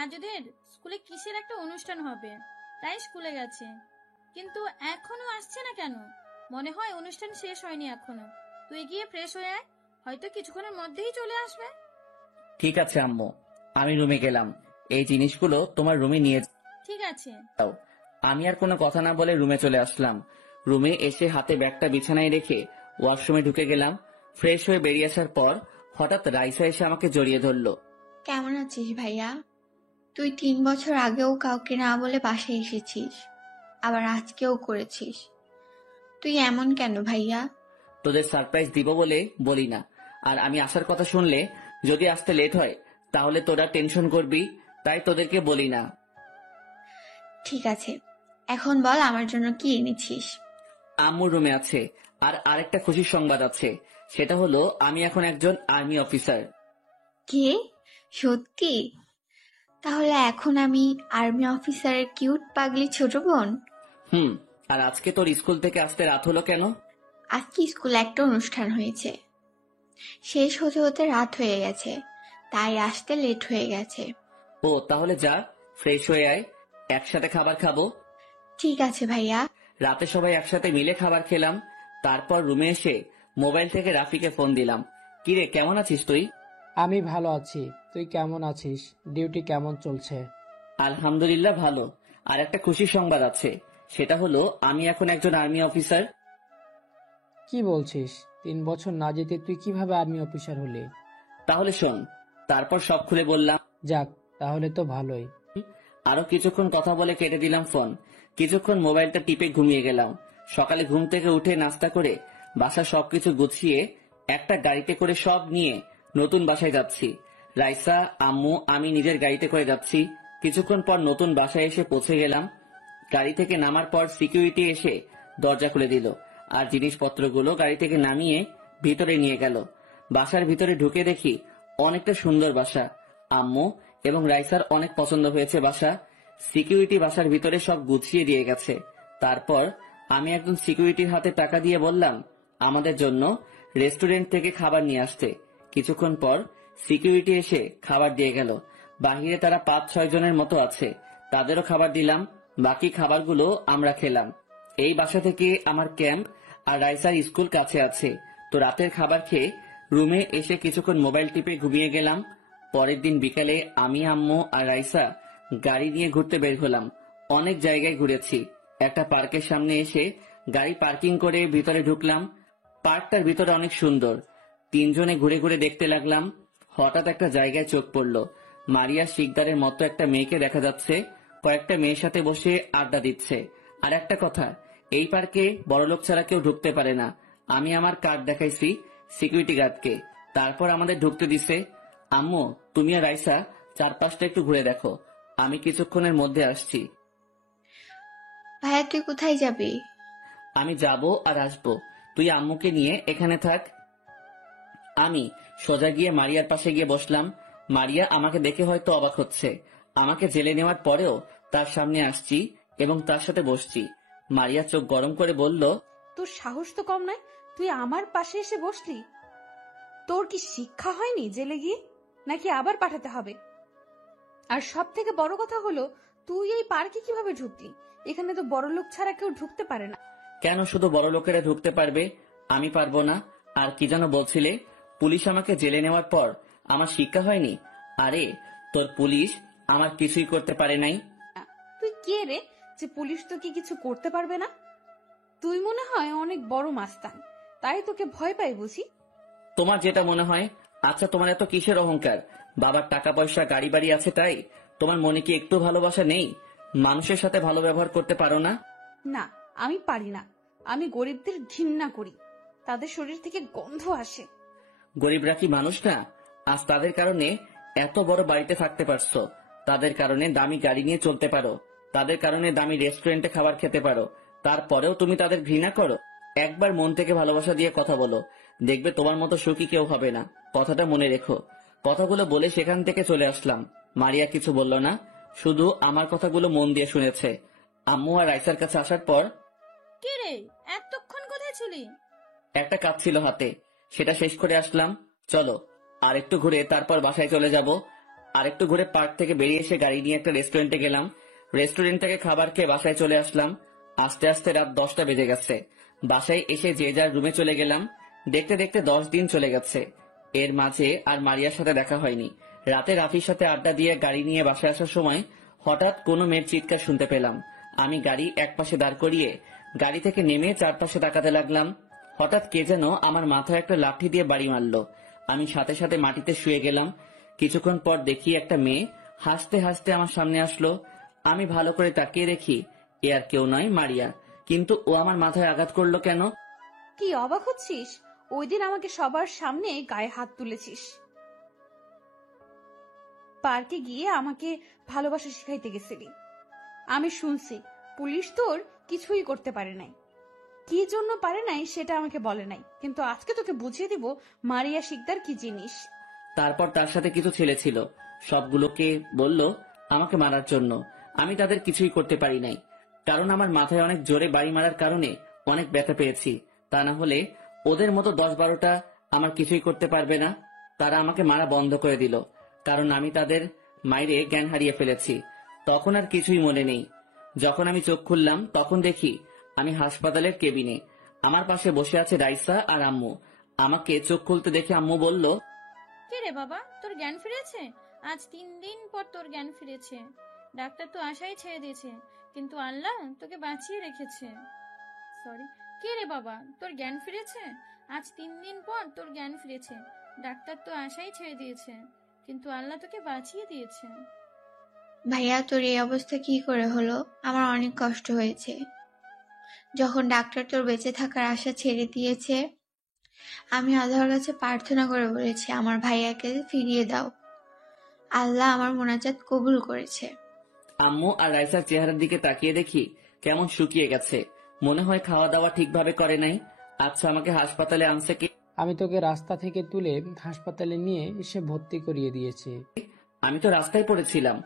আজ ওদের স্কুলে কিসের একটা অনুষ্ঠান হবে, তাই স্কুলে গেছে। কিন্তু এখনো আসছে না কেন? মনে হয় অনুষ্ঠান শেষ হয়নি এখনো। তুই গিয়ে ফ্রেশ হয়ে আয়, হয়তো কিছুক্ষণের মধ্যেই চলে আসবে। ঠিক আছে আম্মু, আমি রুমে গেলাম। এই জিনিসগুলো তোমার রুমে নিয়ে ঠিক আছে। যাও। আমি আর কোনো কথা না বলে রুমে চলে আসলাম। রুমে এসে হাতে ব্যাগটা বিছানায় রেখে ওয়াশরুমে ঢুকে গেলাম। ফ্রেশ হয়ে বেরিয়ে আসার পর হঠাৎ রাইসা এসে আমাকে জড়িয়ে ধরলো। কেমন আছিস ভাইয়া? তুই 3 বছর আগেও কাউকে না বলে বাসায় এসেছিস, আবার আজকেও করেছিস। তুই এমন কেন ভাইয়া? তোদের সারপ্রাইজ দিব বলে বলি না, আর আমি আসার কথা শুনলে যদি আসতে লেট হয় তাহলে তোরা টেনশন করবি, তাই তোদেরকে বলি না। ঠিক আছে, এখন বল আমার জন্য কি এনেছিস? আম্মুর রুমে আছে, আর আরেকটা খুশির সংবাদ আছে। সেটা হলো আমি এখন একজন আর্মি অফিসার। কে? সত্যি? তাহলে এখন আমি আর্মি অফিসারের কিউট পাগলি ছোট বোন? আর আজকে তোর স্কুল থেকে আসতে রাত হলো কেন? আজকে স্কুলে একটা অনুষ্ঠান হয়েছে, শেষ হতে হতে রাত হয়ে গেছে, তাই আসতে লেট হয়ে গেছে। ও, তাহলে যা, ফ্রেশ হয়ে আয়, একসাথে খাবার খাবো। ঠিক আছে ভাইয়া। রাতে সবাই একসাথে মিলে খাবার খেলাম। তারপর রুমে এসে মোবাইল থেকে রাফিকে ফোন দিলাম। কিরে, কেমন আছিস তুই? আমি ভালো আছি, তুই কেমন আছিস? ডিউটি কেমন চলছে? আলহামদুলিল্লাহ ভালো। আর একটা খুশির সংবাদ আছে, সেটা হলো আমি এখন একজন আর্মি অফিসার। কি বলছিস? 3 বছর না যেতে তুই কিভাবে আর্মি অফিসার হলি? তাহলে শোন, তারপর সব খুলে বললাম। যাক, তাহলে তো ভালোই। আরো কিছুক্ষণ কথা বলে কেটে দিলাম ফোন। কিছুক্ষণ মোবাইলটা টিপে ঘুমিয়ে গেলাম। সকালে ঘুম থেকে উঠে নাস্তা করে বাসার সবকিছু গুছিয়ে একটা গাড়িতে করে সব নিয়ে নতুন বাসায় যাচ্ছি। রাইসা, আম্মু, আমি নিজের গাড়িতে করে যাচ্ছি। কিছুক্ষণ পর নতুন বাসায় এসে পৌঁছে গেলাম। গাড়ি থেকে নামার পর সিকিউরিটি এসে দরজা খুলে দিল, আর জিনিসপত্রগুলো গাড়ি থেকে নামিয়ে ভিতরে নিয়ে গেল। বাসার ভিতরে ঢুকে দেখি অনেকটা সুন্দর বাসা। আম্মু এবং রাইসার অনেক পছন্দ হয়েছে বাসা। সিকিউরিটি বাসার ভিতরে সব গুছিয়ে দিয়ে গেছে। তারপর আমি একজন সিকিউরিটির হাতে টাকা দিয়ে বললাম আমাদের জন্য রেস্টুরেন্ট থেকে খাবার নিয়ে আসতে। কিছুক্ষণ পর সিকিউরিটি এসে খাবার দিয়ে গেল। বাহিরে তারা 5-6 জনের মতো আছে, তাদেরও খাবার দিলাম। বাকি খাবারগুলো আমরা খেলাম। এই বাসা থেকে আমার ক্যাম্প আর রাইসার স্কুল কাছে আছে। তো রাতের খাবার খেয়ে রুমে এসে কিছুক্ষণ মোবাইল টিপে ঘুমিয়ে গেলাম। পরের দিন বিকালে আমি, আম্মু আর রাইসা গাড়ি নিয়ে ঘুরতে বের হলাম। অনেক জায়গায় ঘুরেছি। একটা পার্কের সামনে এসে গাড়ি পার্কিং করে ভিতরে ঢুকলাম। পার্কটার ভিতরে অনেক সুন্দর। 3 জনে ঘুরে ঘুরে দেখতে লাগলাম। হঠাৎ একটা জায়গায় চোখ পড়লো। মারিয়া শিকদারের মতো একটা মেয়েকে দেখা যাচ্ছে, কয়েকটা মেয়ের সাথে বসে আড্ডা দিচ্ছে। আর একটা কথা, এই পার্কে বড়লোক ছাড়া কেউ ঢুকতে পারে না। আমি আমার কার্ড দেখাইছি সিকিউরিটি গার্ডকে, তারপর আমাদের ঢুকতে দিছে। আম্মু, তুমি আর রাইসা চারপাশটা একটু ঘুরে দেখো, আমি কিছুক্ষণের মধ্যে আসছি। ভাইয়া তুই কোথায় যাবি? আমি যাব আর আসবো, তুই আম্মুকে নিয়ে এখানে থাক। আমি সোজা গিয়ে মারিয়ার পাশে গিয়ে বসলাম। মারিয়া আমাকে দেখে হয়তো অবাক হচ্ছে। আমাকে জেলে নেওয়ার পরেও তার সামনে আসছি এবং তার সাথে বসছি। মারিয়া চোখ গরম করে বলল, তোর সাহস তো কম নয়, তুই আমার পাশে এসে বসলি। তোর কি শিক্ষা হয়নি জেলে গিয়ে, নাকি আবার পাঠাতে হবে? আর সব থেকে বড় কথা হলো, তুই এই পার্কে কিভাবে ঢুকলি? এখানে তো বড় লোক ছাড়া কেউ ঢুকতে পারে না। কেন শুধু বড় লোকেরা ঢুকতে পারবে, আমি পারবো না? আর কি যেন বলছিলে, পুলিশ আমাকে জেলে নেওয়ার পর আমার শিক্ষা হয়নি? আরে তোর পুলিশ আমার কিছুই করতে পারে নাই। তুই কে রে যে পুলিশ তোকে কিছু করতে পারবে না? তুই মনে হয় অনেক বড় মাস্তান, তাই তোকে ভয় পাই বুঝি। তোমার যেটা মনে হয়। আচ্ছা, তোমার এত কিসের অহংকার? বাবার টাকা পয়সা গাড়ি বাড়ি আছে তাই? তোমার মনে কি একটু ভালোবাসা নেই? মানুষের সাথে ভালো ব্যবহার করতে পারো না? না, আমি পারি না। আমি গরিবদের ঘৃণা করি, তাদের শরীর থেকে গন্ধ আসে। গরিবরা কি মানুষ না? আজ তাদের কারণে এত বড় বাড়িতে থাকতে পারছো, তাদের কারণে দামি গাড়ি নিয়ে চলতে পারো, তাদের কারণে দামি রেস্টুরেন্টে খাবার খেতে পারো, তারপরেও তুমি তাদের ঘৃণা করো। একবার মন থেকে ভালোবাসা দিয়ে কথা বলো, দেখবে তোমার মতো সুখী কেউ হবে না। কথাটা মনে রেখো। কথাগুলো বলে সেখান থেকে চলে আসলাম। মারিয়া কিছু বলল না, শুধু আমার কথাগুলো মন দিয়ে শুনেছে। আম্মু আর রাইসার কাছে আসার পর, কে রে, এতক্ষণ কোথায় ছিলি? একটা কাজ ছিল হাতে, সেটা শেষ করে আসলাম। চলো আর একটু ঘুরে তারপর বাসায় চলে যাব। আর একটু ঘুরে পার্ক থেকে বেরিয়ে এসে গাড়ি নিয়ে একটা রেস্টুরেন্টে গেলাম। রেস্টুরেন্ট থেকে খাবার খেয়ে বাসায় চলে আসলাম। আস্তে আস্তে রাত 10টা বেজে গেছে। বাসায় এসে যে যার রুমে চলে গেলাম। দেখতে দেখতে 10 দিন চলে গেছে। এর মাঝে আর মারিয়ার সাথে দেখা হয়নি। রাতে রাফির সাথে আড্ডা দিয়ে গাড়ি নিয়ে বাসায় আসার সময় হঠাৎ কোনো মেয়ের চিৎকার শুনতে পেলাম। আমি গাড়ি একপাশে দাঁড় করিয়ে গাড়ি থেকে নেমে চারপাশে তাকাতে লাগলাম। হঠাৎ কে যেন আমার মাথায় একটা লাঠি দিয়ে বাড়ি মারলো। আমি সাথে সাথে মাটিতে শুয়ে গেলাম। কিছুক্ষণ পর দেখি একটা মেয়ে হাসতে হাসতে আমার সামনে আসলো। আমি ভালো করে তাকিয়ে দেখি এ আর কেউ নয়, মারিয়া। কিন্তু ও আমার মাথায় আঘাত করলো কেন? কি অবাক হচ্ছিস? ওই দিন আমাকে সবার সামনে গায়ে হাত তুলেছিস। পার্কে গিয়ে আমাকে ভালোবাসা শিখাইতে গেছিলি। আমি শুনছি পুলিশ তোর কিছুই করতে পারে নাই। কি জন্য পারে নাই সেটা আমাকে বলে নাই, কিন্তু আজকে তোকে বুঝিয়ে দিব মারিয়া শিকদার কি জিনিস। তারপর তার সাথে কিছু ছেলে ছিল, সবগুলোকে বলল আমাকে মারার জন্য। আমি তাদের কিছুই করতে পারি নাই, কারণ আমার মাথায় অনেক জোরে বাড়ি মারার কারণে অনেক ব্যথা পেয়েছি। তা না হলে ওদের মতো 10-12টা আমার কিছুই করতে পারবে না। তারা আমাকে মারা বন্ধ করে দিল, কারণ আমি তাদের মাইরে জ্ঞান হারিয়ে ফেলেছি। তখন আর কিছুই মনে নেই। যখন আমি চোখ খুললাম তখন দেখি আমি হাসপাতালের কেবিনে। আমার পাশে বসে আছে রাইসা আর আম্মু। আমাকে চোখ খুলতে দেখে আম্মু বলল, কে রে বাবা, তোর জ্ঞান ফিরেছে? আজ 3 দিন পর তোর জ্ঞান ফিরেছে। ডাক্তার তো আশাই ছেড়ে দিয়েছে, কিন্তু আল্লাহ তোকে বাঁচিয়ে রেখেছে। সরি। কে রে বাবা, তোর জ্ঞান ফিরেছে? আজ 3 দিন পর তোর জ্ঞান ফিরেছে। ডাক্তার তো আশাই ছেড়ে দিয়েছে, কিন্তু আল্লাহ তোকে বাঁচিয়ে দিয়েছে। ভাইয়া, তোর এই অবস্থা কি করে হলো? আমার অনেক কষ্ট হয়েছে। যখন ডাক্তার তোর বেঁচে থাকার আশা ছেড়ে দিয়েছে, আমি আল্লাহর কাছে প্রার্থনা করে বলেছি আমার ভাইয়াকে ফিরিয়ে দাও। আল্লাহ আমার মোনাজাত কবুল করেছে। আম্মু আর রাইসার চেহারার দিকে তাকিয়ে দেখি কেমন শুকিয়ে গেছে। মনে হয় খাওয়া দাওয়া ঠিকভাবে করে নাই। আচ্ছা, আমাকে হাসপাতালে আনছে কে? আমি তোকে রাস্তা থেকে তুলে হাসপাতালে নিয়ে এসে ভর্তি করিয়ে দিয়েছি। আমি তো রাস্তায় পড়েছিলাম,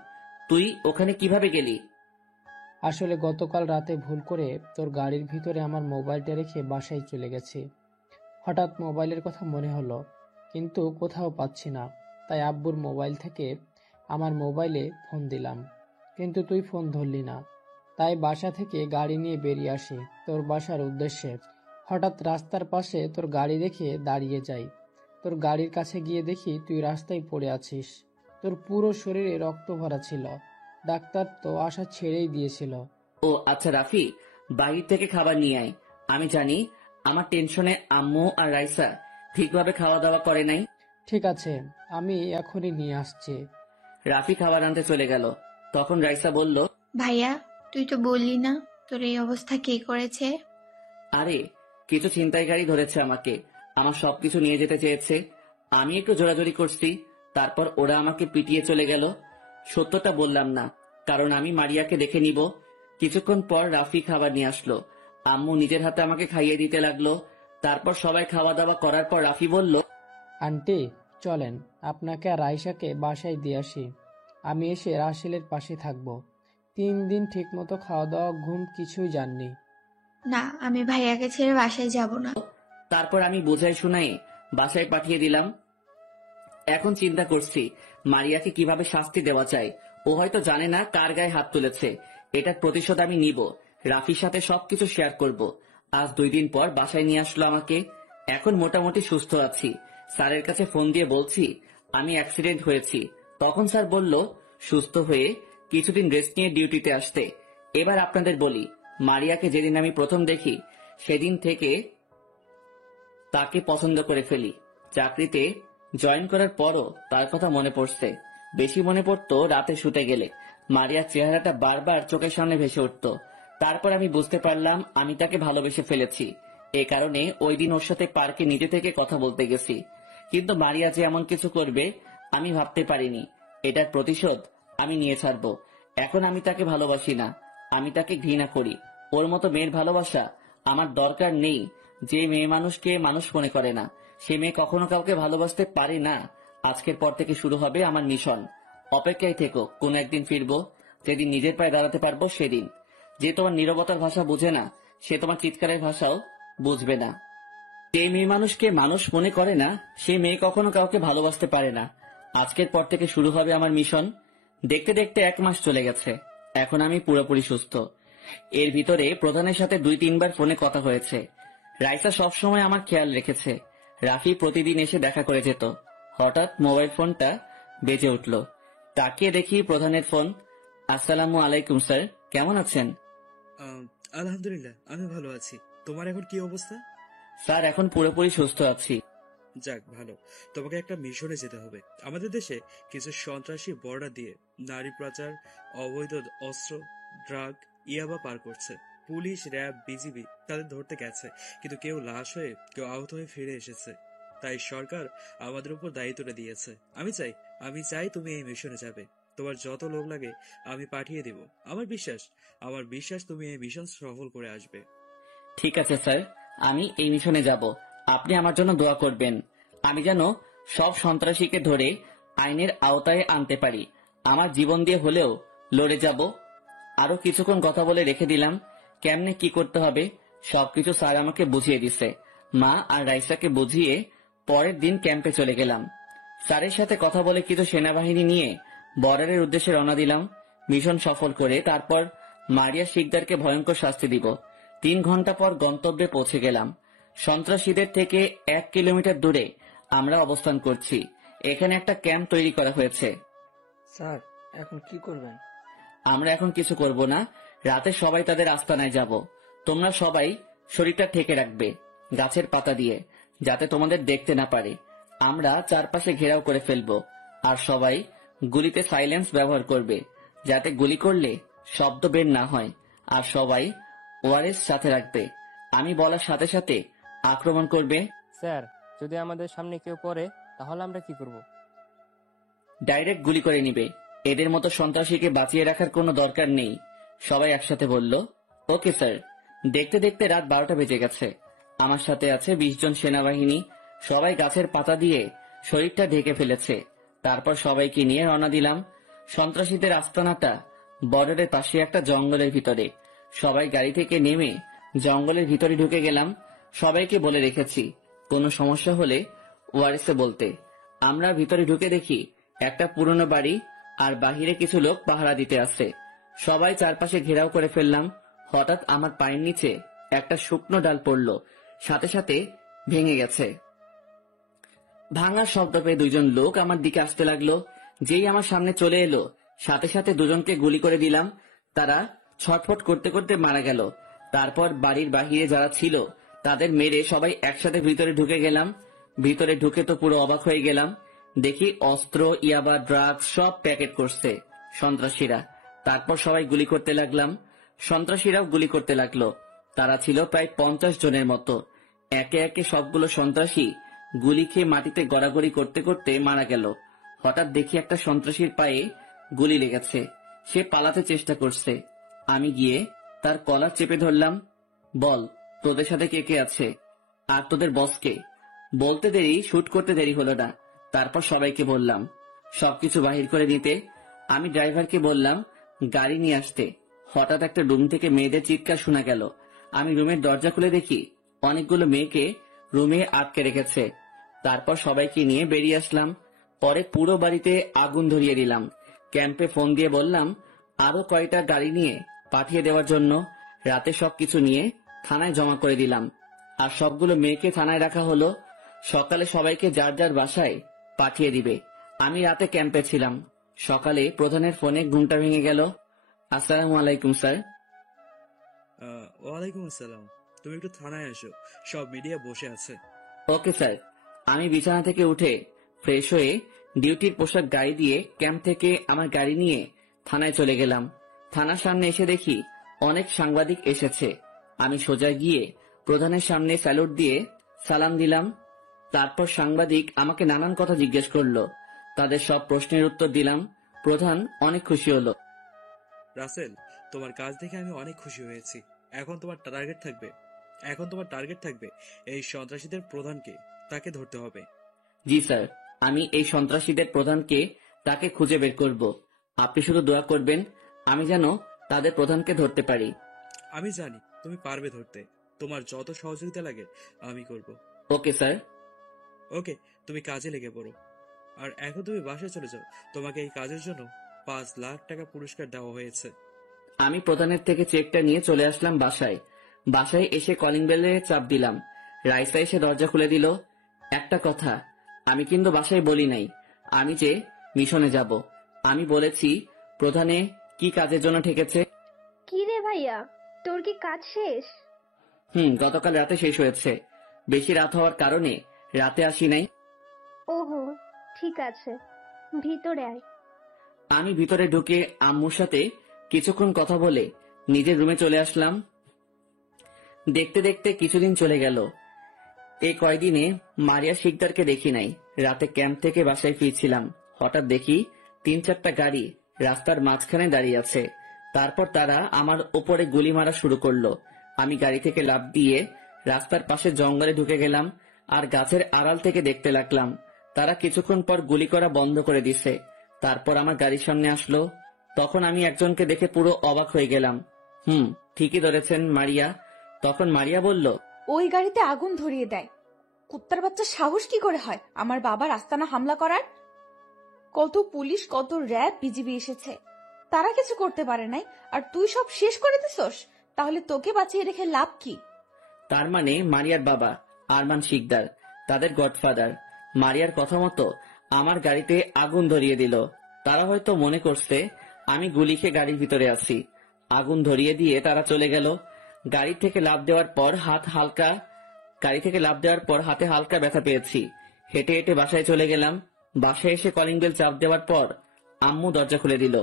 তুই ওখানে কিভাবে গেলি? আসলে গতকাল রাতে ভুল করে তোর গাড়ির ভিতরে আমার মোবাইলটা রেখে বাসায় চলে গেছি। হঠাৎ মোবাইলের কথা মনে হলো, কিন্তু কোথাও পাচ্ছি না। তাই আব্বুর মোবাইল থেকে আমার মোবাইলে ফোন দিলাম, কিন্তু তুই ফোন ধরলি না। তাই বাসা থেকে গাড়ি নিয়ে বেরিয়ে আসি তোর বাসার উদ্দেশ্যে। হঠাৎ রাস্তার পাশে তোর গাড়ি দেখে দাঁড়িয়ে যাই। তোর গাড়ির কাছে গিয়ে দেখি তুই রাস্তায় পড়ে আছিস। তোর পুরো শরীরে রক্ত ভরা ছিল। ডাক্তার তো আশা ছেড়েই দিয়েছিল। ও আচ্ছা রাফি, বাইরে থেকে খাবার নিয়ে আয়। আমি জানি আমার টেনশনে আম্মু আর রাইসা ঠিকভাবে খাওয়া দাওয়া করে নাই। ঠিক আছে, আমি এখনই নিয়ে আসছি। রাফি খাবার আনতে চলে গেল। তখন রাইসা বলল, ভাইয়া, তুই তো বললি না তোর এই অবস্থা কে করেছে? আরে কিছু ছিনতাইকারী ধরেছে আমাকে, আমার সবকিছু নিয়ে যেতে চেয়েছে। আমি একটু জোরাজোরি করছি, তারপর ওরা আমাকে পিটিয়ে চলে গেল। সত্যটা বললাম না, কারণ আমি মারিয়াকে দেখে নিব। কিছুক্ষণ পর রাফি খাবার নিয়ে আসলো। আম্মু নিজের হাতে আমাকে খাইয়ে দিতে লাগলো। তারপর সবাই খাওয়া দাওয়া করার পর রাফি বলল, আন্টি চলেন, আপনাকে আর আয়শাকে বাসায় দিয়ে আসি। আমি এসে রাসেলের পাশে থাকবো। 3 দিন ঠিকমতো খাওয়া দাওয়া ঘুম কিছুই যাননি। না, আমি ভাইয়াকে ছেড়ে বাসায় যাব না। তারপর আমি বোঝাই শুনাই বাসায় পাঠিয়ে দিলাম। এখন চিন্তা করছি মারিয়াকে কিভাবে শাস্তি দেওয়া যায়। ও হয়তো জানে না কার গায়ে হাত তুলেছে। এটার প্রতিশোধ আমি নিব। রাফির সাথে সবকিছু শেয়ার করব। আজ 2 দিন পর বাসায় নিয়ে আসলো আমাকে। এখন মোটামুটি সুস্থ আছি। স্যারের কাছে ফোন দিয়ে বলছি আমি অ্যাক্সিডেন্ট হয়েছি। তখন স্যার বলল সুস্থ হয়ে কিছুদিন রেস্ট নিয়ে ডিউটিতে আসতে। এবার আপনাদের বলি, মারিয়াকে যেদিন আমি প্রথম দেখি সেদিন থেকে তাকে পছন্দ করে ফেলি। চাকরিতে জয়েন করার পরও তার কথা মনে পড়ছে। বেশি মনে পড়তো রাতে শুতে গেলে। মারিয়ার চেহারাটা বারবার চোখের সামনে ভেসে উঠত। তারপর আমি বুঝতে পারলাম আমি তাকে ভালোবেসে ফেলেছি। এ কারণে ওই দিন ওর সাথে পার্কে নিজে থেকে কথা বলতে গেছি, কিন্তু মারিয়া যে এমন কিছু করবে আমি ভাবতে পারিনি। এটার প্রতিশোধ আমি নিয়ে ছাড়বো। এখন আমি তাকে ভালোবাসি না, আমি তাকে ঘৃণা করি। ওর মতো মেয়ের ভালোবাসা আমার দরকার নেই। যে মেয়ে মানুষকে মানুষ মনে করে না, সে মেয়ে কখনো কাউকে ভালোবাসতে পারে না। আজকের পর থেকে শুরু হবে আমার মিশন। অপেক্ষায় থেকো, কোন একদিন ফিরবো, যেদিন নিজের পায়ে দাঁড়াতে পারবো সেদিন। যে তোমার নীরবতার ভাষা বুঝে না, সে তোমার চিৎকারের ভাষাও বুঝবে না। যে মেয়ে মানুষকে মানুষ মনে করে না, সে মেয়ে কখনো কাউকে ভালোবাসতে পারে না। আজকের পর থেকে শুরু হবে আমার মিশন। দেখতে দেখতে 1 মাস চলে গেছে। এখন আমি পুরোপুরি সুস্থ। এর ভিতরে প্রধানের সাথে 2-3 বার ফোনে কথা হয়েছে। রাইসা সবসময় আমার খেয়াল রেখেছে। রাফি প্রতিদিন এসে দেখা করে যেত। হঠাৎ মোবাইল ফোনটা বেজে উঠল। তাকিয়ে দেখি প্রধানের ফোন। আসসালামু আলাইকুম স্যার, কেমন আছেন? আলহামদুলিল্লাহ, আমি ভালো আছি। তোমার এখন কি অবস্থা? স্যার, এখন পুরোপুরি সুস্থ আছি। যাক, ভালো। তোমাকে একটা মিশনে যেতে হবে। আমাদের দেশে কিছু সন্ত্রাসী বর্ডার দিয়ে নারী পাচার, অবৈধ অস্ত্র, ড্রাগ, ইয়াবা পার করছে। পুলিশ, র্যাব, বিজিবি তাদের ধরতে গেছে, কিন্তু কেউ লাশ হয়ে, কেউ আহত হয়ে ফিরে এসেছে। তাই সরকার আমাদের উপর দায়িত্বটা দিয়েছে। আমি চাই তুমি এই মিশনে যাবে। তোমার যত লোক লাগে আমি পাঠিয়ে দিব। আমার বিশ্বাস তুমি এই মিশন সফল করে আসবে। ঠিক আছে স্যার, আমি এই মিশনে যাব। আপনি আমার জন্য দোয়া করবেন। আমি যেন সব সন্ত্রাসীকে ধরে আইনের আওতায় আনতে পারি। আমার জীবন দিয়ে হলেও লড়ে যাব। আরো কিছুক্ষণ কথা বলে রেখে দিলাম। কেমনে কি করতে হবে সবকিছু স্যার আমাকে বুঝিয়ে দিছে। মা আর রাইসাকে বুঝিয়ে পরের দিন ক্যাম্পে চলে গেলাম। স্যারের সাথে কথা বলে কিছু সেনাবাহিনী নিয়ে বর্ডারের উদ্দেশ্যে রওনা দিলাম। মিশন সফল করে তারপর মারিয়া শিকদারকে ভয়ঙ্কর শাস্তি দিব। 3 ঘন্টা পর গন্তব্যে পৌঁছে গেলাম। সন্ত্রাসীদের থেকে 1 কিলোমিটার দূরে আমরা অবস্থান করছি। এখানে একটা ক্যাম্প তৈরি করা হয়েছে। স্যার, এখন কি করবেন? আমরা এখন কিছু করব না। রাতে সবাই তাদের আস্তানায় যাব। তোমরা সবাই শরীরটা ঢেকে রাখবে গাছের পাতা দিয়ে, যাতে তোমাদের দেখতে না পারে। আমরা চারপাশে ঘেরাও করে ফেলবো। আর সবাই গুলিতে সাইলেন্স ব্যবহার করবে, যাতে গুলি করলে শব্দ বের না হয়। আর সবাই ওআরএস সাথে রাখবে। আমি বলার সাথে সাথে আক্রমণ করবে। স্যার, যদি আমাদের সামনে কেউ পড়ে তাহলে আমরা কি করব? ডাইরেক্ট গুলি করে নিবে। এদের মতো সন্ত্রাসীকে বাঁচিয়ে রাখার কোনো দরকার নেই। সবাই একসাথে বলল, ওকে স্যার। দেখতে দেখতে রাত 12টা বেজে গেছে। আমার সাথে আছে 20 জন সেনাবাহিনী। সবাই গাছের পাতা দিয়ে শরীরটা ঢেকে ফেলেছে। তারপর সবাইকে নিয়ে রওনা দিলাম। সন্ত্রাসীদের আস্তানাটা বর্ডারের পাশে একটা জঙ্গলের ভিতরে। সবাই গাড়ি থেকে নেমে জঙ্গলের ভিতরে ঢুকে গেলাম। সবাইকে বলে রেখেছি কোনো সমস্যা হলে ওআরএসে বলতে। আমরা ভিতরে ঢুকে দেখি একটা পুরনো বাড়ি, আর বাহিরে কিছু লোক পাহারা দিতে আসছে। সবাই চারপাশে ঘেরাও করে ফেললাম। হঠাৎ আমার পায়ের নিচে একটা শুকনো ডাল পড়ল, সাথে সাথে ভেঙে গেছে। ভাঙার শব্দ পেয়ে 2 জন লোক আমার দিকে আসতে লাগলো। যেই আমার সামনে চলে এলো, সাথে সাথে 2 জনকে গুলি করে দিলাম। তারা ছটফট করতে করতে মারা গেল। তারপর বাড়ির বাহিরে যারা ছিল তাদের মেরে সবাই একসাথে ভিতরে ঢুকে গেলাম। ভিতরে ঢুকে তো পুরো অবাক হয়ে গেলাম। দেখি অস্ত্র, ইয়াবা, ড্রাগস সব প্যাকেট করছে সন্ত্রাসীরা। তারপর সবাই গুলি করতে লাগলাম। সন্ত্রাসীরাও গুলি করতে লাগলো। তারা ছিল প্রায় 50 জনের মতো। একে একে সবগুলো সন্ত্রাসী গুলি খেয়ে মাটিতে গড়াগড়ি করতে করতে মারা গেল। হঠাৎ দেখি একটা সন্ত্রাসীর পায়ে গুলি লেগেছে। সে পালাতে চেষ্টা করছে। আমি গিয়ে তার কলার চেপে ধরলাম। বল, তোদের সাথে কে কে আছে, আর তোদের বসকে? বলতে দেরি, শুট করতে দেরি হলো না। তারপর সবাইকে বললাম সবকিছু বাহির করে নিতে। আমি ড্রাইভারকে বললাম গাড়ি নিয়ে আসতে। হঠাৎ একটা রুম থেকে মেয়েদের চিৎকার শোনা গেল। আমি রুমের দরজা খুলে দেখি অনেকগুলো মেয়েকে রুমে আটকে রেখেছে। তারপর সবাইকে নিয়ে বেরিয়ে আসলাম। পরে পুরো বাড়িতে আগুন ধরিয়ে দিলাম। ক্যাম্পে ফোন দিয়ে বললাম আরো কয়টা গাড়ি নিয়ে পাঠিয়ে দেওয়ার জন্য। রাতে সবকিছু নিয়ে থানায় জমা করে দিলাম। আর সবগুলো মেয়েকে থানায় রাখা হলো। সকালে সবাইকে যার যার বাসায় পাঠিয়ে দিবে। আমি রাতে ক্যাম্পে ছিলাম। সকালে প্রধানের ফোনে ঘুমটা ভেঙে গেল। আসসালামু আলাইকুম স্যার। ওয়ালাইকুম আসসালাম। তুমি একটু থানায় আসো, সব মিডিয়া বসে আছে। Okay sir. আমি বিছানা থেকে উঠে ফ্রেশ হয়ে ডিউটির পোশাক গায়ে দিয়ে ক্যাম্প থেকে আমার গাড়ি নিয়ে থানায় চলে গেলাম। থানার সামনে এসে দেখি অনেক সাংবাদিক এসেছে। আমি সোজা গিয়ে প্রধানের সামনে স্যালুট দিয়ে সালাম দিলাম। তারপর সাংবাদিক আমাকে নানান কথা জিজ্ঞেস করলো। তাদের সব প্রশ্নের উত্তর দিলাম। প্রধান অনেক খুশি হলো। রাসেল, তোমার কাজ দেখে আমি অনেক খুশি হয়েছি। এখন তোমার টার্গেট থাকবে এই সন্ত্রাসীদের প্রধানকে, তাকে ধরতে হবে। জি স্যার, আমি এই সন্ত্রাসীদের প্রধানকে তাকে খুঁজে বের করব। আপনি শুধু দোয়া করবেন আমি যেন তাদের প্রধানকে ধরতে পারি। আমি জানি তুমি পারবে ধরতে। তোমার যত সহযোগিতা লাগে আমি করব। Okay sir. ওকে, তুমি কাজে লেগে পড়ো। আর এখন তুমি বাসায় চলে যাও। তোমাকে এই কাজের জন্য 5 লাখ টাকা পুরস্কার দেওয়া হয়েছে। আমি প্রধানের থেকে চেকটা নিয়ে চলে আসলাম বাসায়। বাসায় এসে কলিং বেলে চাপ দিলাম। রাইসা এসে দরজা খুলে দিল। একটা কথা, আমি কিন্তু বাসায় বলি নাই আমি যে মিশনে যাব। আমি বলেছি প্রধানে কি কাজের জন্য ঠেকেছে। কি রে ভাইয়া, তোর কি কাজ শেষ? গতকাল রাতে শেষ হয়েছে। বেশি রাত হওয়ার কারণে রাতে আসি নাই। ওহো, ঠিক আছে, ভিতরে আয়। আমি ভিতরে ঢুকে আম্মুর সাথে কিছুক্ষণ কথা বলে নিজের রুমে চলে আসলাম। দেখতে দেখতে কিছুদিন চলে গেল। এই কয়দিনে মারিয়া শিকদারকে দেখি নাই। রাতে ক্যাম্প থেকে বাসায় ফিরছিলাম, হঠাৎ দেখি 3-4টা গাড়ি রাস্তার মাঝখানে দাঁড়িয়ে আছে। তারপর তারা আমার ওপরে গুলি মারা শুরু করলো। আমি গাড়ি থেকে লাফ দিয়ে রাস্তার পাশে জঙ্গলে ঢুকে গেলাম আর গাছের আড়াল থেকে দেখতে লাগলাম। তারা কিছুক্ষণ পর গুলি করা বন্ধ করে দিছে। তারপর আমার গাড়ির সামনে আসলো। তখন আমি একজনকে দেখে পুরো অবাক হয়ে গেলাম। ঠিকই ধরেছেন, মারিয়া। তখন মারিয়া বলল, ওই গাড়িতে আগুন ধরিয়ে দেয়। কুত্তার বাচ্চা সাহস কি করে হয় আমার বাবার আস্তানা হামলা করার? কত পুলিশ, কত র্যাব, বিজিবি এসেছে, তারা কিছু করতে পারে নাই, আর তুই সব শেষ করে দিছস। তাহলে তোকে বাঁচিয়ে রেখে লাভ কি? তার মানে মারিয়ার বাবা আরমান শিকদার তাদের গডফাদার। মারিয়ার কথা মতো আমার গাড়িতে আগুন ধরিয়ে দিল। তারা হয়তো মনে করছে আমি গুলি খেয়ে গাড়ির ভিতরে আছি। আগুন ধরিয়ে দিয়ে তারা চলে গেল। গাড়ি থেকে লাফ দেওয়ার পর হাতে হালকা ব্যথা পেয়েছি। হেঁটে হেঁটে বাসায় চলে গেলাম। বাসায় এসে কলিং বেল চাপ দেওয়ার পর আম্মু দরজা খুলে দিল।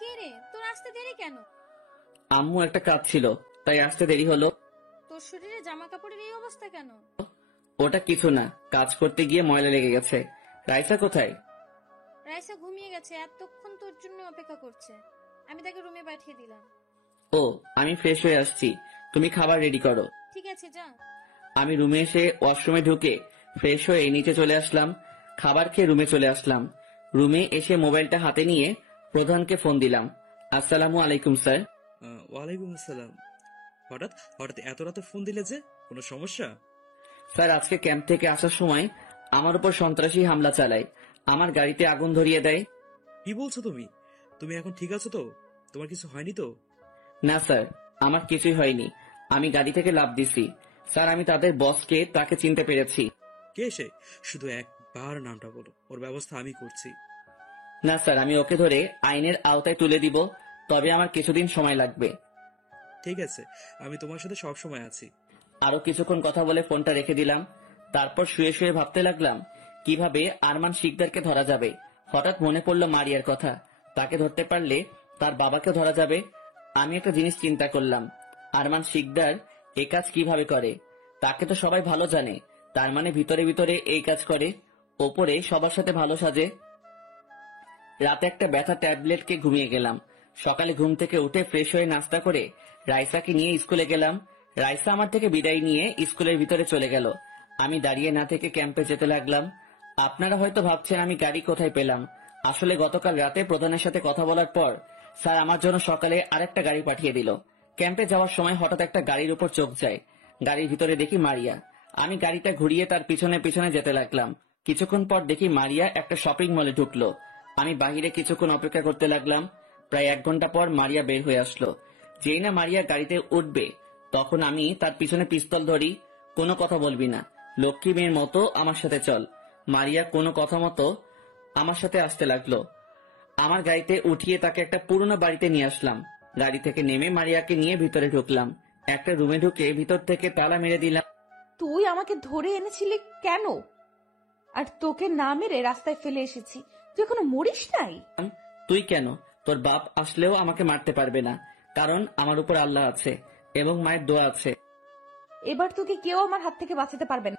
কে রে, তোর আসতে দেরি কেন? আম্মু একটা কাজ ছিল, তাই আসতে দেরি হলো। তোর শরীরে জামা কাপড়ের এই অবস্থা কেন? ওটা কিছু না, কাজ করতে গিয়ে ময়লা লেগে গেছে। রাইসা কোথায়? রাইসা ঘুমিয়ে গেছে, এতক্ষণ তোর জন্য অপেক্ষা করছে। আমি তাকে রুমে পাঠিয়ে দিলাম। ও, আমি ফ্রেশ হয়ে আসছি, তুমি খাবার রেডি করো। ঠিক আছে, যা। আমি রুমে এসে ওয়াশরুমে ঢুকে ফ্রেশ হয়ে নিচে চলে আসলাম। খাবার খেয়ে রুমে চলে আসলাম। রুমে এসে মোবাইলটা হাতে নিয়ে প্রধানকে ফোন দিলাম। আসসালামু আলাইকুম স্যার। ওয়ালাইকুম আসসালাম। হঠাৎ এত রাতে ফোন দিলে যে, কোনো সমস্যা? স্যার, আজকে ক্যাম্প থেকে আসার সময় আমার উপর সন্ত্রাসী হামলা চালায়, আমার গাড়িতে আগুন ধরিয়ে দেয়। কি বলছো তুমি? তুমি এখন ঠিক আছো তো? তোমার কিছু হয়নি তো? না স্যার, আমার কিছুই হয়নি। আমি গাড়ি থেকে লাফ দিছি। স্যার, আমি তাদের বসকে তাকে চিনতে পেরেছি। কে সে? শুধু একবার নামটা বলো, ওর ব্যবস্থা আমি করছি। না স্যার, আমি ওকে ধরে আইনের আওতায় তুলে দিব, তবে আমার কিছুদিন সময় লাগবে। ঠিক আছে, আমি তোমার সাথে সব সময় আছি। আরো কিছুক্ষণ কথা বলে ফোনটা রেখে দিলাম। তারপর শুয়ে শুয়ে ভাবতে লাগলাম কিভাবে আরমান শিকদারকে ধরা যাবে। হঠাৎ মনে পড়লো মারিয়ার কথা, তাকে ধরতে পারলে তার বাবাকে ধরা যাবে। আমি একটা জিনিস চিন্তা করলাম, আরমান শিকদার এই কাজ কিভাবে করে। তাকে তো সবাই ভালো জানে, তার মানে ভিতরে ভিতরে এই কাজ করে, ওপরে সবার সাথে ভালো সাজে। রাতে একটা ব্যথা ট্যাবলেটকে ঘুমিয়ে গেলাম। সকালে ঘুম থেকে উঠে ফ্রেশ হয়ে নাস্তা করে রাইসাকে নিয়ে স্কুলে গেলাম। রাইসা আমার থেকে বিদায় নিয়ে স্কুলের ভিতরে চলে গেল। আমি দাঁড়িয়ে না থেকে ক্যাম্পে যেতে লাগলাম। আপনারা হয়তো ভাবছেন আমি গাড়ি কোথায় পেলাম। আসলে গতকাল রাতে প্রধানের সাথে কথা বলার পর স্যার আমার জন্য সকালে আরেকটা গাড়ি পাঠিয়ে দিল। ক্যাম্পে যাওয়ার সময় হঠাৎ একটা গাড়ির উপর চোখ যায়। গাড়ির ভিতরে দেখি মারিয়া। আমি গাড়িটা ঘুরিয়ে তার পিছনে পিছনে যেতে লাগলাম। কিছুক্ষণ পর দেখি মারিয়া একটা শপিং মলে ঢুকলো। আমি বাহিরে কিছুক্ষণ অপেক্ষা করতে লাগলাম। প্রায় 1 ঘন্টা পর মারিয়া বের হয়ে আসলো। যেই না মারিয়া গাড়িতে উঠবে তখন আমি তার পিছনে পিস্তল ধরি। কোনো কথা বলবি না, লক্ষ্মী মেয়ের মতো আমার সাথে চল। মারিয়া কোনো কথা মতো আমার সাথে আসতে লাগলো। আমার গাড়িতে উঠিয়ে তাকে একটা পুরোনো বাড়িতে নিয়ে আসলাম। গাড়ি থেকে নেমে মারিয়াকে নিয়ে ভিতরে ঢুকলাম। একটা রুমে ঢুকে ভিতর থেকে তালা মেরে দিলাম। তুই আমাকে ধরে এনেছিলি কেন? আর তোকে না মেরে রাস্তায় ফেলে এসেছি, তুই এখনো মরিস নাই? তুই কেন? তোর বাপ আসলেও আমাকে মারতে পারবে না। কারণ আমার উপর আল্লাহ আছে এবং মায়ের দোয়া আছে। এবার তোকে কেউ আমার হাত থেকে বাঁচাতে পারবে না।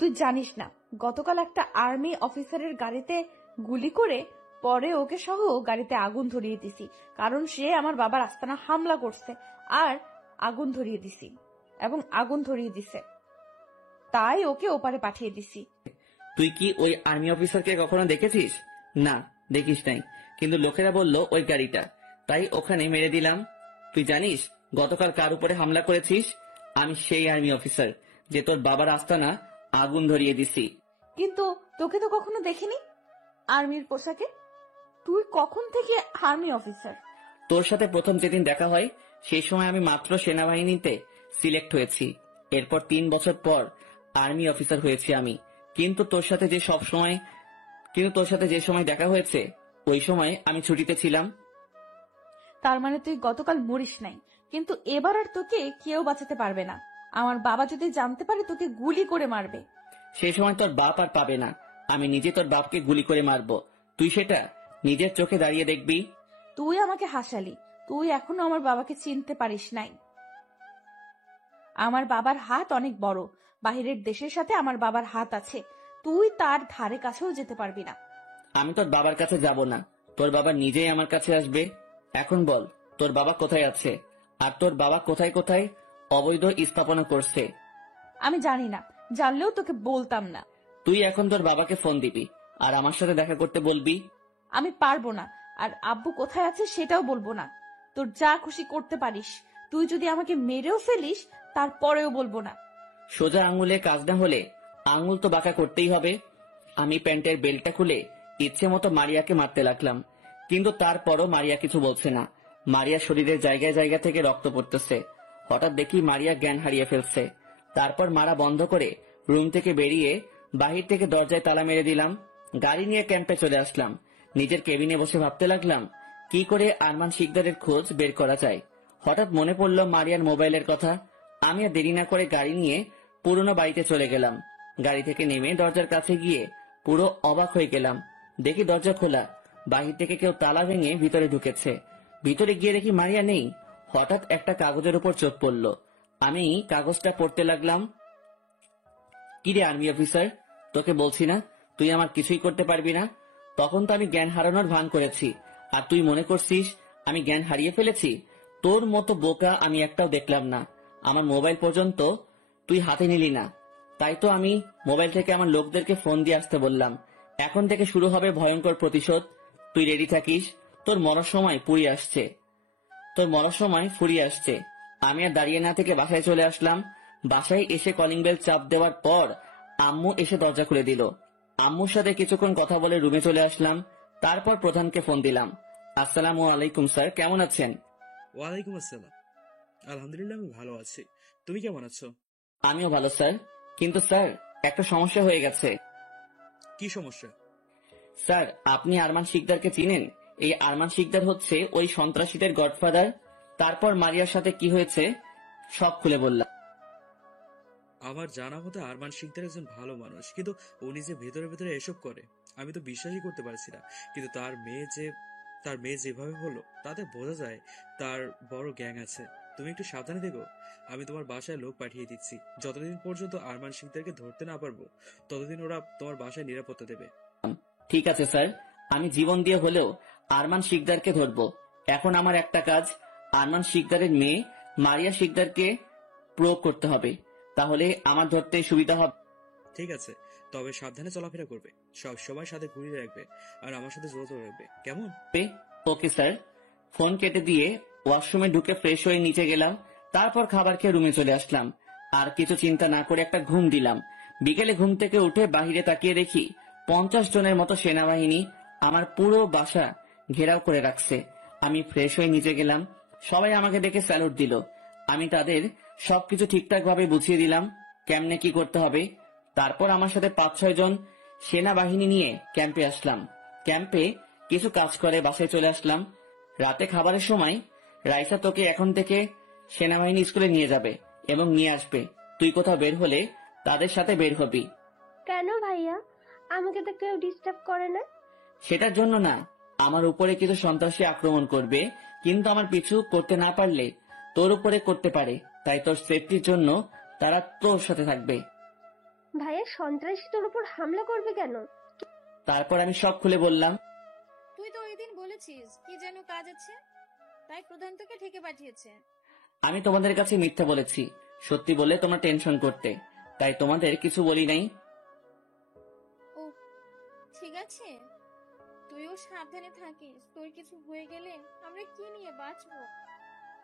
তুই জানিস না, গতকাল একটা আর্মি অফিসারের গাড়িতে গুলি করে পরে ওকে সহ গাড়িতে আগুন ধরিয়ে দিছি, কারণ সে আমার বাবার আস্তানা হামলা করছে আর আগুন ধরিয়ে দিছি এবং আগুন ধরিয়ে দিছে, তাই ওকে ওপারে পাঠিয়ে দিছি। তুই কি ওই আর্মি অফিসারকে কখনো দেখেছিস? না, দেখিস নাই, কিন্তু লোকেরা বলল ওই গাড়িটা, তাই ওখানে মেরে দিলাম। তুই জানিস গতকাল কার উপরে হামলা করেছিস? আমি সেই আর্মি অফিসার যে তোর বাবার আস্তানা আগুন ধরিয়ে দিছি। কিন্তু তোকে তো কখনো দেখিনি আর্মির পোশাকে। তুই কখন থেকে আর্মি অফিসার? তোর সাথে প্রথম যেদিন দেখা হয় সেই সময় আমি মাত্র সেনাবাহিনীতে সিলেক্ট হয়েছি, এরপর 3 বছর পর আর্মি অফিসার হয়েছি আমি। কিন্তু তোর সাথে যে সময় দেখা হয়েছে ওই সময় আমি ছুটিতে ছিলাম। তার মানে তুই গতকাল মরিস নাই, কিন্তু এবার আর তোকে কেউ বাঁচাতে পারবে না। আমার বাবা যদি জানতে পারে তোকে গুলি করে মারবে। সেই সময় তোর বাপ আর পাবে না, আমি নিজে তোর বাপকে গুলি করে মারবো, তুই সেটা নিজের চোখে দাঁড়িয়ে দেখবি। তুই আমাকে হাসালি, তুই এখনো আমার বাবাকে চিনতে পারিস নাই। আমার বাবার হাত অনেক বড়, বাহিরের দেশের সাথে আমার বাবার হাত আছে, তুই তার ধারে কাছেও যেতে পারবি না। আমি তোর বাবার কাছে যাব না, তোর বাবা নিজেই আমার কাছে আসবে। এখন বল, তোর বাবা কোথায় আছে আর তোর বাবা কোথায় কোথায় অবৈধ স্থাপনা করছে? আমি জানি না, জানলেও তোকে বলতাম না। তুই এখন তোর বাবাকে ফোন দিবি আর আমার সাথে দেখা করতে বলবি। আমি পারবো না, আর আব্বু কোথায় আছে সেটাও বলবো না। তোর যা খুশি করতে পারিস, তুই যদি আমাকে মেরেও ফেলিস তারপরেও বলবো না। সোজা আঙুলে কাজ না হলে আঙুল তো বাঁকা করতেই হবে। আমি প্যান্টের বেল্টটা খুলে ইচ্ছে মতো মারিয়াকে মারতে লাগলাম, কিন্তু তারপরও মারিয়া কিছু বলছে না। মারিয়ার শরীরের জায়গায় জায়গা থেকে রক্ত পড়তেছে। হঠাৎ দেখি মারিয়া জ্ঞান হারিয়ে ফেলছে। তারপর মারা বন্ধ করে রুম থেকে বেরিয়ে বাহির থেকে দরজায় তালা মেরে দিলাম। গাড়ি নিয়ে ক্যাম্পে চলে আসলাম। নিজের কেবিনে বসে ভাবতে লাগলাম কি করে আরমান শিকদারের খোঁজ বের করা যায়। হঠাৎ মনে পড়ল মারিয়ার মোবাইলের কথা। আমি আর দেরি না করে গাড়ি নিয়ে পুরনো বাড়িতে চলে গেলাম। গাড়ি থেকে নেমে দরজার কাছে গিয়ে পুরো অবাক হয়ে গেলাম। দেখি দরজা খোলা, বাহির থেকে কেউ তালা ভেঙে ভিতরে ঢুকেছে। ভিতরে গিয়ে দেখি মারিয়া নেই। হঠাৎ একটা কাগজের উপর চোখ পড়ল। আমি কাগজটা পড়তে লাগলাম। কিরে আর্মি অফিসার, তোকে বলছি না তুই আমার কিছুই করতে পারবি না? তখন তো আমি জ্ঞান হারানোর ভান করেছি, আর তুই মনে করছিস আমি জ্ঞান হারিয়ে ফেলেছি? তোর মতো বোকা আমি একটাও দেখলাম না। আমার মোবাইল পর্যন্ত তুই হাতে নিলি না, তাই তো আমি মোবাইল থেকে আমার লোকদেরকে ফোন দিয়ে আসতে বললাম। এখন থেকে শুরু হবে ভয়ঙ্কর প্রতিশোধ। তুই রেডি থাকিস, তোর মরার সময় ফুরিয়ে আসছে। আমি আর দাঁড়িয়ে না থেকে বাসায় চলে আসলাম। বাসায় এসে কলিং বেল চাপ দেওয়ার পর আম্মু এসে দরজা খুলে দিল। আম্মুর সাথে কিছুক্ষণ কথা বলে রুমে চলে আসলাম। তারপর প্রধানকে ফোন দিলাম। আসসালামু আলাইকুম স্যার, কেমন আছেন? ওয়ালাইকুম আসসালাম। আলহামদুলিল্লাহ, আমি ভালো আছি। তুমি কেমন আছো? আমিও ভালো স্যার, কিন্তু স্যার একটা সমস্যা হয়ে গেছে। কি সমস্যা? স্যার, আপনি আরমান শিকদারকে চিনেন? এই আরমান শিকদার হচ্ছে ওই সন্ত্রাসীদের গডফাদার। তারপর মারিয়ার সাথে কি হয়েছে সব খুলে বললাম। আমার জানা মতে আরমান শিকদার একজন ভালো মানুষ, কিন্তু উনি যে ভেতরে ভেতরে এসব করে আমি তো বিশ্বাসই করতে পারছি না। কিন্তু তার মেয়ে যেভাবে হলো তাতে বোঝা যায় তার বড় গ্যাং আছে। তুমি একটু সাবধানে দেখো। আমি তোমার বাসায় লোক পাঠিয়ে দিচ্ছি। যতদিন পর্যন্ত আরমান শিকদারকে ধরতে না পারবো ততদিন ওরা তোমার বাসায় নিরাপত্তা দেবে। ঠিক আছে স্যার, আমি জীবন দিয়ে হলেও আরমান শিকদারকে ধরবো। এখন আমার একটা কাজ, আরমান শিকদারের মেয়ে মারিয়া শিকদারকে প্রয়োগ করতে হবে, তাহলে আমার ধরতে সুবিধা হবে। ঠিক আছে, তবে সাবধানে চলাফেরা করবে, সব সময় সাথে ঘুরিয়ে রাখবে, আর আমার সাথে যোগাযোগ রাখবে, কেমন? Okay sir. ফোন কেটে দিয়ে ওয়াশরুমে ঢুকে ফ্রেশ হয়ে নিচে গেলাম। তারপর খাবার খেয়ে রুমে চলে আসলাম। আর কিছু চিন্তা না করে একটা ঘুম দিলাম। বিকেলে ঘুম থেকে উঠে বাহিরে তাকিয়ে দেখি 50 জনের মতো সেনাবাহিনী আমার পুরো বাসা ঘেরাও করে রাখছে। আমি ফ্রেশ হয়ে নিচে গেলাম। সবাই আমাকে দেখে স্যালুট দিল। আমি তাদের সবকিছু ঠিকঠাক ভাবে বুঝিয়ে দিলাম কেমনে কি করতে হবে। তারপর আমার সাথে 5-6 জন সেনাবাহিনী নিয়ে ক্যাম্পে আসলাম। ক্যাম্পে কিছু কাজ করে বাসায় চলে আসলাম। রাতে খাবারের সময় রাইসা তোকে এখন থেকে সেনাবাহিনী স্কুলে নিয়ে যাবে এবং নিয়ে আসবে। তুই কোথাও বের হলে তাদের সাথে বের হবি। কেন ভাইয়া? আমাকে তো কেউ ডিস্টার্ব করে না। সেটার জন্য না, আমার উপরে কিছু সন্ত্রাসী আক্রমণ করবে, কিন্তু আমার পিছু করতে না পারলে তোর উপরে করতে পারে, তাই তোর সেফটির জন্য তারা তোর সাথে থাকবে। ভাইয়া সন্ত্রাসী তোর উপর হামলা করবে কেন? তারপর আমি সব খুলে বললাম। তুই তো ওই দিন বলেছিস কি যেন কাজ আছে, তাই প্রধান তোকে ঠেকে পাঠিয়েছে। আমি তোমাদের কাছে মিথ্যা বলেছি, সত্যি বলে তোমরা টেনশন করতে, তাই তোমাদের কিছু বলি নাই। ও ঠিক আছে, তুইও সাবধানে থাকিস, তোর কিছু হয়ে গেলে আমরা কি নিয়ে বাঁচবো?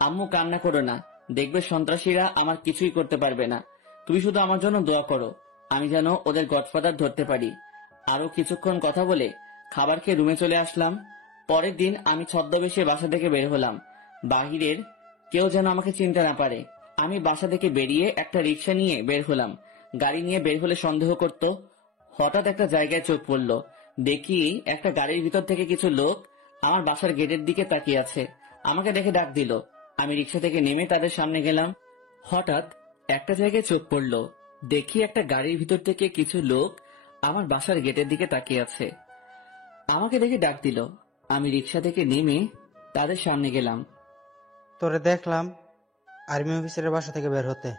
আম্মু কান্না করো না, দেখবে সন্ত্রাসীরা আমার কিছুই করতে পারবে না। তুমি শুধু আমার জন্য দোয়া করো, আমি যেন ওদের গডফাদার ধরতে পারি। আরো কিছুক্ষণ কথা বলে খাবার খেয়ে রুমে চলে আসলাম। পরের দিন আমি ছদ্মবেশে বাসা থেকে বের হলাম, বাহিরের কেউ যেন আমাকে চিনতে না পারে। আমি বাসা থেকে বেরিয়ে একটা রিক্সা নিয়ে বের হলাম। গাড়ি নিয়ে বের হলে সন্দেহ করত। হঠাৎ একটা জায়গায় চোখ পড়ল, দেখি একটা গাড়ির ভিতর থেকে কিছু লোক আমার বাসার গেটের দিকে তাকিয়ে আছে। আমাকে দেখে ডাক দিল। আমি রিক্সা থেকে নেমে তাদের সামনে গেলাম। হঠাৎ একটা জায়গায় চোখ পড়ল, দেখি একটা গাড়ির ভিতর থেকে কিছু লোক আমার বাসার গেটের দিকে তাকিয়ে আছে। আমাকে দেখে ডাক দিল। আমি রিক্সা থেকে নেমে তাদের সামনে গেলাম। তোরে দেখলাম আর্মি অফিসারের বাসা থেকে বের হতে,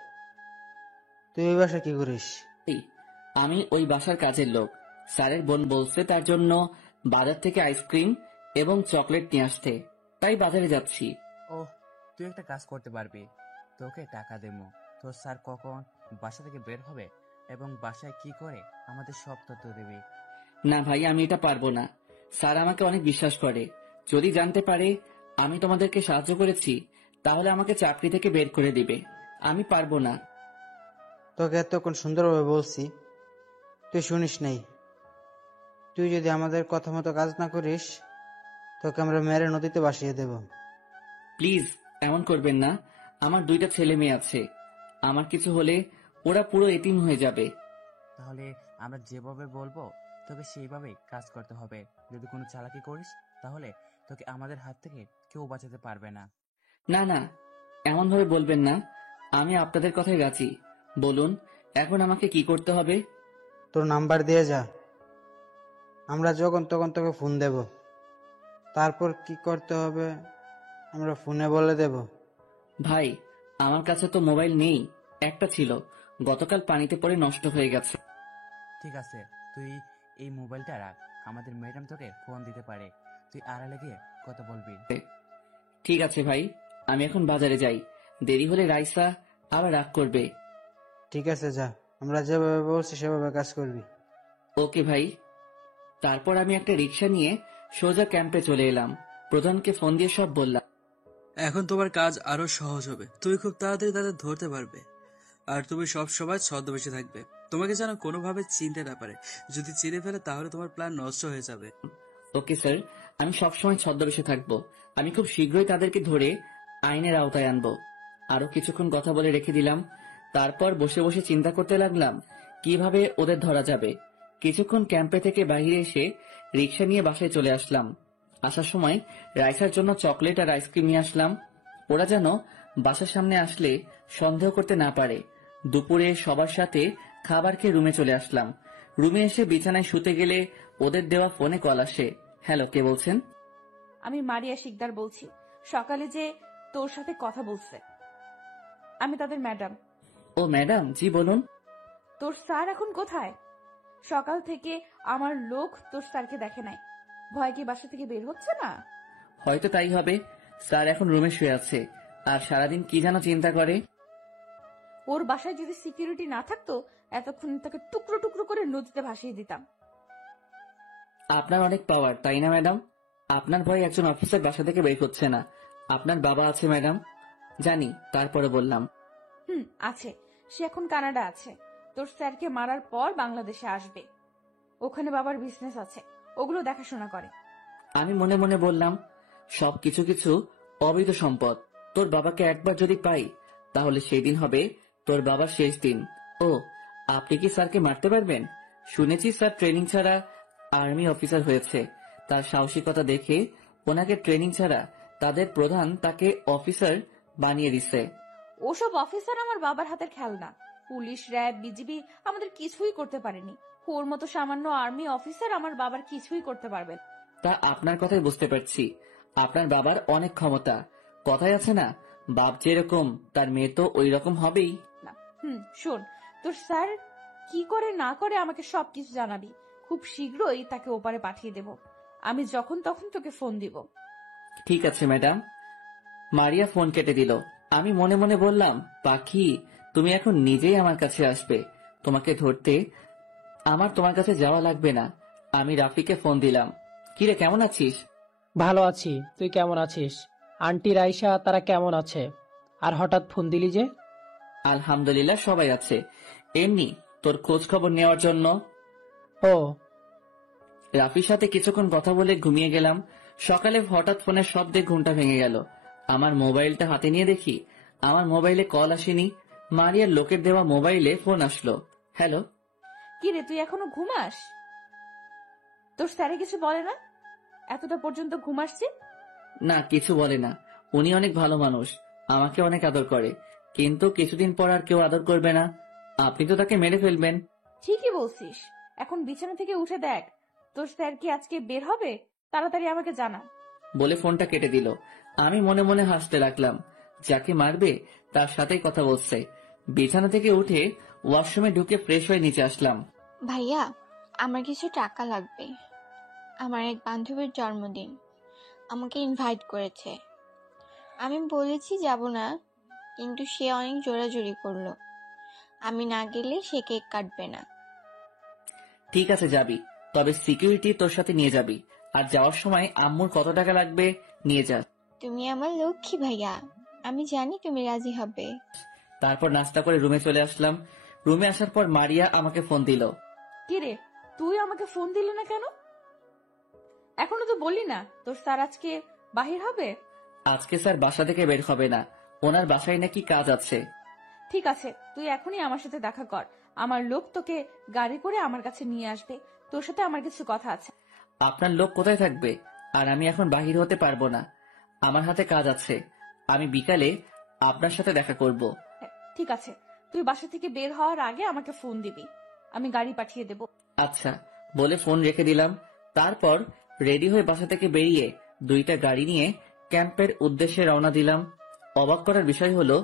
তুই ওই বাসায় কি করিস? আমি ওই বাসার কাজের লোক। স্যারের বোন বলছে তার জন্য বাজার থেকে আইসক্রিম এবং চকলেট নিয়ে আসতে, তাই বাজারে যাচ্ছি। ও তুই একটা কাজ করতে পারবি, তোকে টাকা দেবো। তোর স্যার কখন বাসা থেকে বের হবে এবং বাসায় কি করে আমাদের সব তথ্য দেবে। না ভাই, আমি এটা পারবো না। স্যার আমাকে অনেক বিশ্বাস করে, যদি জানতে পারে আমি তোমাদেরকে সাহায্য করেছি তাহলে আমাকে চাকরি থেকে বের করে দিবে। আমি পারবো না। তোকে এতক্ষণ সুন্দরভাবে বলছি, তুই শুনিস নাই। তুই যদি আমাদের কথা মতো কাজ না করিস, তোকে আমরা মেরে নদীতে ভাসিয়ে দেব। প্লিজ এমন করবেন না, আমার 2টা ছেলে মেয়ে আছে, আমার কিছু হলে ওরা পুরো এতিম হয়ে যাবে। তাহলে আমরা যেভাবে বলবো তোকে সেইভাবেই কাজ করতে হবে। যদি কোনো চালাকি করিস তাহলে তোকে আমাদের হাত থেকে কেউ বাঁচাতে পারবে না। না না, এমন ভাবে বলবেন না, আমি আপনাদের কথায় রাজি। বলুন এখন আমাকে কি করতে হবে? তোর নাম্বার দিয়ে যা, আমরা যখন তখন তোকে ফোন দেব। তারপর কি করতে হবে আমরা ফোনে বলে দেব। ভাই আমার কাছে তো মোবাইল নেই, একটা ছিল, গতকাল পানিতে পড়ে নষ্ট হয়ে গেছে। ঠিক আছে, তুই এই মোবাইলটা রাখ, আমাদের ম্যাডাম তোকে ফোন দিতে পারে, তুই আড়ালে গিয়ে কথা বলবি। ঠিক আছে ভাই, আমি এখন বাজারে যাই, দেরি হলে রাইসা আবার রাগ করবে। ঠিক আছে যা, আমরা যেভাবে বলছি সেভাবে কাজ করবি। ওকে ভাই। তারপর আমি একটা রিক্সা নিয়ে সোজা ক্যাম্পে চলে এলাম। প্রধানকে ফোন দিয়ে সব বললাম। এখন তোমার কাজ আরো সহজ হবে, তুমি খুব তাড়াতাড়ি তাদের ধরতে পারবে। আর তুমি সব সময় ছদ্মবেশে থাকবে, তোমাকে যেন কোনোভাবে চিনতে না পারে। যদি চিনে ফেলে তাহলে তোমার প্ল্যান নষ্ট হয়ে যাবে। ওকে স্যার, আমি সবসময় ছদ্মবেশে থাকবো। আমি খুব শীঘ্রই তাদেরকে ধরে আইনের আওতায় আনবো। আরো কিছুক্ষণ কথা বলে রেখে দিলাম। তারপর বসে বসে চিন্তা করতে লাগলাম কিভাবে ওদের ধরা যাবে। কিছুক্ষণ ক্যাম্পে থেকে বাইরে এসে রিক্সা নিয়ে বাসায় চলে আসলাম। আসার সময় রাইসার জন্য চকলেট আর আইসক্রিম নিয়ে আসলাম, ওরা যেন বাসার সামনে আসলে সন্দেহ করতে না পারে। দুপুরে সবার সাথে খাবার খেয়ে রুমে চলে আসলাম। রুমে এসে বিছানায় শুতে গেলে ওদের দেওয়া ফোনে কল আসে। হ্যালো, কে বলছেন? আমি মারিয়া শিকদার বলছি। সকালে যে তোর সাথে কথা বলছে, আমি তাদের ম্যাডাম। ও ম্যাডাম, জি বলুন। তোর স্যার এখন কোথায়? সকাল থেকে আমার লোক তোর স্যারকে দেখে নাই, ভয় কি বাসা থেকে বের হচ্ছে না? হয়তো তাই হবে। স্যার এখন রুমে শুয়ে আছে আর সারাদিন কি যেন চিন্তা করে। ওর বাসায় যদি সিকিউরিটি না থাকতো এতক্ষণ তাকে টুকরো টুকরো করে নদীতে ভাসিয়ে দিতাম। আপনার অনেক পাওয়ার, তাই না ম্যাডাম? আপনার ভয়ে একজন অফিসার বাসা থেকে বের হচ্ছে না। আপনার বাবা আছে ম্যাডাম? জানি, তারপরে বললাম। আছে, সে এখন কানাডা আছে। তোর স্যারকে মারার পর বাংলাদেশে আসবে, ওখানে বাবার বিজনেস আছে, ওগুলো দেখাশোনা করে। আমি মনে মনে বললাম, সব কিছু কিছু অবৈধ সম্পদ। তোর বাবাকে একবার যদি পাই তাহলে সেই দিন হবে তোর বাবার শেষ দিন। ও, আপনি কি স্যারকে মারতে পারবেন? শুনেছি স্যার ট্রেনিং ছাড়া আর্মি অফিসার হয়েছে। তার সাহসিকতা দেখে ওনাকে ট্রেনিং ছাড়া তাদের প্রধান তাকে অফিসার বানিয়ে দিছে। ওসব অফিসার আমার বাবার হাতের খেলনা। পুলিশ, র্যাব, বিজিবি আমাদের কিছুই করতে পারেনি। ওর মতো সামান্য আর্মি অফিসার আমার বাবার কিছুই করতে পারবেন। তা আপনার কথাই বুঝতে পারছি। আপনার বাবার অনেক ক্ষমতা। কথায় আছে না, বাপ যেরকম তার মেয়ে তো ওই রকম হবেই। শোন, তোর স্যার কি করে না করে আমাকে সবকিছু জানাবি। খুব শীঘ্রই তাকে ওপারে পাঠিয়ে দেব। আমি যখন তখন তোকে ফোন দিব। ঠিক আছে ম্যাডাম। মারিয়া ফোন কেটে দিল। আমি মনে মনে বললাম, পাখি তুমি এখন নিজেই আমার কাছে আসবে, তোমাকে ধরতে আমার তোমার কাছে যাওয়া লাগবে না। আমি রাফিকে ফোন দিলাম। কিরে, কেমন আছিস? ভালো আছি, তুই কেমন আছিস? আন্টি রাইসা তারা কেমন আছে? আর হঠাৎ ফোন দিলি যে? আলহামদুলিল্লাহ সবাই আছে, এমনি তোর খোঁজ খবর নেওয়ার জন্য। ও, রাফির সাথে কিছুক্ষণ কথা বলে ঘুমিয়ে গেলাম। সকালে হঠাৎ ফোনের শব্দে ঘুমটা ভেঙে গেল। আমার মোবাইলটা হাতে নিয়ে দেখি আমার মোবাইলে কল আসেনি, মারিয়ার লোকের দেওয়া মোবাইলে ফোন আসলো। হ্যালো। কি রে, তুই এখনো ঘুমাস? তোর স্যারে কিছু বলে না? এতটা পর্যন্ত ঘুমাসছি? না, কিছু বলে না। উনি অনেক ভালো মানুষ, আমাকে অনেক আদর করে, কিন্তু কিছুদিন পর আর কেউ আদর করবে না। আপনি তো তাকে মেরে ফেলবেন। ঠিকই বলছিস। এখন বিছানা থেকে উঠে দেখ, তোর স্যার কি আজকে বের হবে? তাড়াতাড়ি আমাকে জানা। বলে ফোনটা কেটে দিল। আমি মনে মনে হাসতে লাগলাম, যাকে মারবে তার সাথেই কথা বলছে। বিছানা থেকে উঠে ওয়াশরুমে ঢুকে ফ্রেশ হয়ে নিচে আসলাম। ভাইয়া, আমার কিছু টাকা লাগবে। আমার এক বান্ধবীর জন্মদিন, আমাকে ইনভাইট করেছে। আমি বলেছি যাব না, কিন্তু সে অনেক জোরাজুরি করলো। আমি না গেলে সে কেক কাটবে না। ঠিক আছে যাবি, তবে সিকিউরিটি তোর সাথে নিয়ে যাবি। আর যাওয়ার সময় আম্মুর কত টাকা লাগবে নিয়ে যা। তুমি আমার লক্ষ্মী ভাইয়া, আমি জানি তুমি রাজি হবে। তারপর নাস্তা করে রুমে চলে আসলাম। রুমে আসার পর মারিয়া আমাকে ফোন দিল। কি রে, তুই আমাকে ফোন দিলি না কেন? এখনো তো বললি না তোর স্যার আজকে বাহির হবে। আজকে স্যার বাসা থেকে বের হবে না, ওনার বাসায় নাকি কাজ আছে। ঠিক আছে, তুই এখনই আমার সাথে দেখা কর। আমার লোক তোকে গাড়ি করে আমার কাছে নিয়ে আসবে। তোর সাথে আমার কিছু কথা আছে। আপনার লোক কোথায় থাকবে? আর আমি এখন বাহির হতে পারবো না, আমার হাতে কাজ আছে। আমি বিকালে আপনার সাথে দেখা করব। ঠিক আছে, তুই বাসা থেকে বের হওয়ার আগে আমাকে ফোন দিবি, আমি গাড়ি পাঠিয়ে দেব। আচ্ছা বলে ফোন রেখে দিলাম। তারপর রেডি হয়ে বাসা থেকে বেরিয়ে দুইটা গাড়ি নিয়ে ক্যাম্পের উদ্দেশ্যে রওনা দিলাম। অবাক করার বিষয় হলো,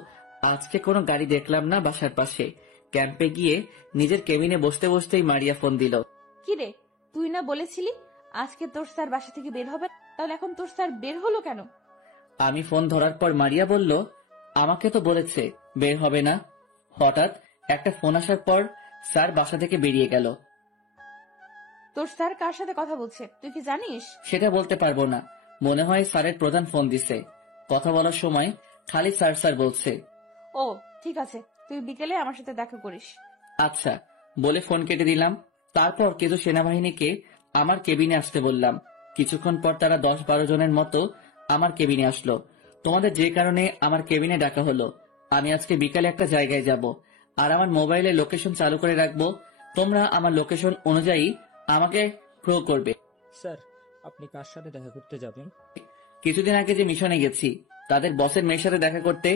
আজকে কোনো গাড়ি দেখলাম না বাসার পাশে। ক্যাম্পে গিয়ে নিজের কেবিনে বসতে বসতেই মারিয়া ফোন দিল। কি রে, তুই না বলেছিলি আজকে তোর স্যার বাসা থেকে বের হবে? তাহলে এখন তোর স্যার বের হলো কেন? আমি ফোন ধরার পর মারিয়া বলল, আমাকে তো বলেছে বের হবে না। হঠাৎ একটা ফোন আসার পর স্যার বাসা থেকে বেরিয়ে গেল। তোর স্যার কার সাথে কথা বলছে তুই কি জানিস? সেটা বলতে পারবো না, মনে হয় স্যারের প্রধান ফোন দিছে। কথা বলার সময় খালি স্যার স্যার বলছে। ও ঠিক আছে, তুই বিকেলে আমার সাথে দেখা করিস। আচ্ছা বলে ফোন কেটে দিলাম। তারপর কিছু সেনাবাহিনীকে আমার কেবিনে আসতে বললাম। কিছুক্ষণ পর তারা 10-12 জনের মতো আমার কেবিনে আসলো। তোমাদের যে কারণে আমার কেবিনে ডাকা হলো, আমি আজকে বিকালে একটা জায়গায় যাব, আর আমার মোবাইলে লোকেশন চালু করে রাখবো। তোমরা আমার লোকেশন অনুযায়ী আমাকে ফলো করবে। স্যার, আপনি কার সাথে দেখা করতে যাবেন? কিছুদিন আগে যে মিশনে গেছি, তাদের বসের মেয়ের সাথে দেখা করতে।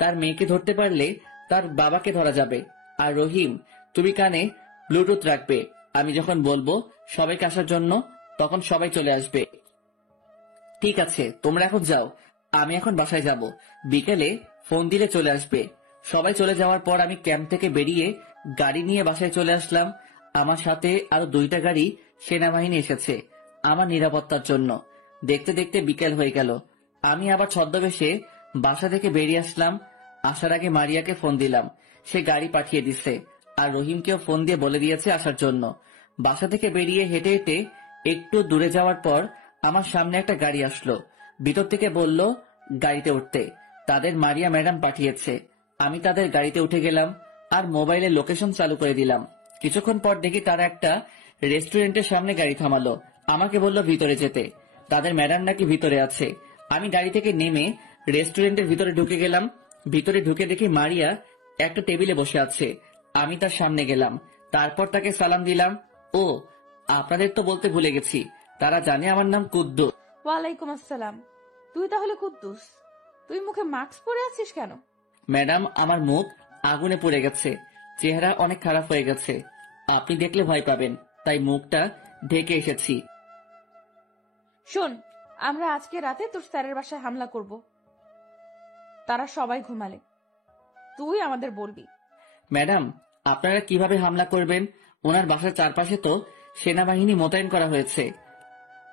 তার মেয়েকে ধরতে পারলে তার বাবাকে ধরা যাবে। আর রহিম, তুমি কানে ব্লুটুথ রাখবে, আমি যখন বলবো সবাইকে আসার জন্য তখন সবাই চলে আসবে। ঠিক আছে, তোমরা এখন যাও, আমি এখন বাসায় যাব। বিকেলে ফোন দিলে চলে আসবে। সবাই চলে যাওয়ার পর আমি ক্যাম্প থেকে বেরিয়ে গাড়ি নিয়ে বাসায় চলে আসলাম। আমার সাথে আরো 2টা গাড়ি সেনাবাহিনী এসেছে আমার নিরাপত্তার জন্য। দেখতে দেখতে বিকেল হয়ে গেল। আমি আবার ছদ্মবেশে বাসা থেকে বেরিয়ে আসলাম। আসার আগে মারিয়াকে ফোন দিলাম, সে গাড়ি পাঠিয়ে দিচ্ছে। আর রহিমকেও ফোন দিয়ে বলে দিয়েছে আসার জন্য। বাসা থেকে বেরিয়ে হেঁটে হেঁটে একটু দূরে যাওয়ার পর আমার সামনে একটা গাড়ি আসলো। ভিতর থেকে বলল গাড়িতে উঠতে, তাদের মারিয়া ম্যাডাম পাঠিয়েছে। আমি তাদের গাড়িতে উঠে গেলাম আর মোবাইলে লোকেশন চালু করে দিলাম। কিছুক্ষণ পর দেখি তারা একটা রেস্টুরেন্টের সামনে গাড়ি থামালো। আমাকে বলল ভিতরে যেতে, তাদের ম্যাডাম নাকি ভিতরে আছে। আমি গাড়ি থেকে নেমে রেস্টুরেন্টের ভিতরে ঢুকে গেলাম। ভিতরে ঢুকে দেখি মারিয়া একটা টেবিলে বসে আছে। আমি তার সামনে গেলাম, তারপর তাকে সালাম দিলাম। ও, আপনাদের তো বলতে ভুলে গেছি, তারা জানে আমার নাম কুদ্দুস। ওয়ালাইকুম আসসালাম। তুই তাহলে কুদ্দুস, তুই মুখে মাস্ক পরে আছিস কেন? ম্যাডাম, আমার মুখ আগুনে পড়ে গেছে, চেহারা অনেক খারাপ হয়ে গেছে, আপনি দেখলে ভয় পাবেন, তাই মুখটা ঢেকে এসেছি। শোন, আমরা আজকে রাতে তোর স্যারের বাসায় হামলা করব। তারা সবাই ঘুমালে তুই আমাদের বলবি। ম্যাডাম, আপনারা কিভাবে হামলা করবেন? ওনার বাসার চারপাশে তো সেনাবাহিনী মোতায়েন করা হয়েছে।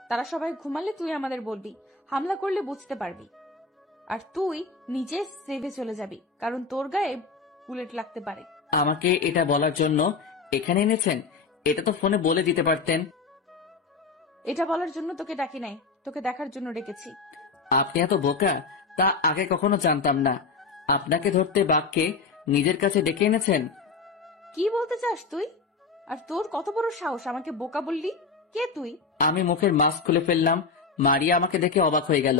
তারা সবাই ঘুমালে তুই আমাদের বলবি, হামলা করলে বুঝতে পারবি। আর তুই নিজে সেভে চলে যাবি, কারণ তোর গায়ে বুলেট লাগতে পারে। আমাকে এটা বলার জন্য এখানে এনেছেন? এটা তো ফোনে বলে দিতে পারতেন। এটা বলার জন্য তোকে ডাকি নাই, তোকে দেখার জন্য ডেকেছি। আপনি এত বোকা তা আগে কখনো জানতাম না। আপনাকে ধরতে বাঘকে নিজের কাছে ডেকে এনেছেন। কি বলতে চাস তুই? আর তোর কত বড় সাহস আমাকে বোকা বললি? কে তুই? আমি মুখের মাস্ক খুলে ফেললাম। মারিয়া আমাকে দেখে অবাক হয়ে গেল।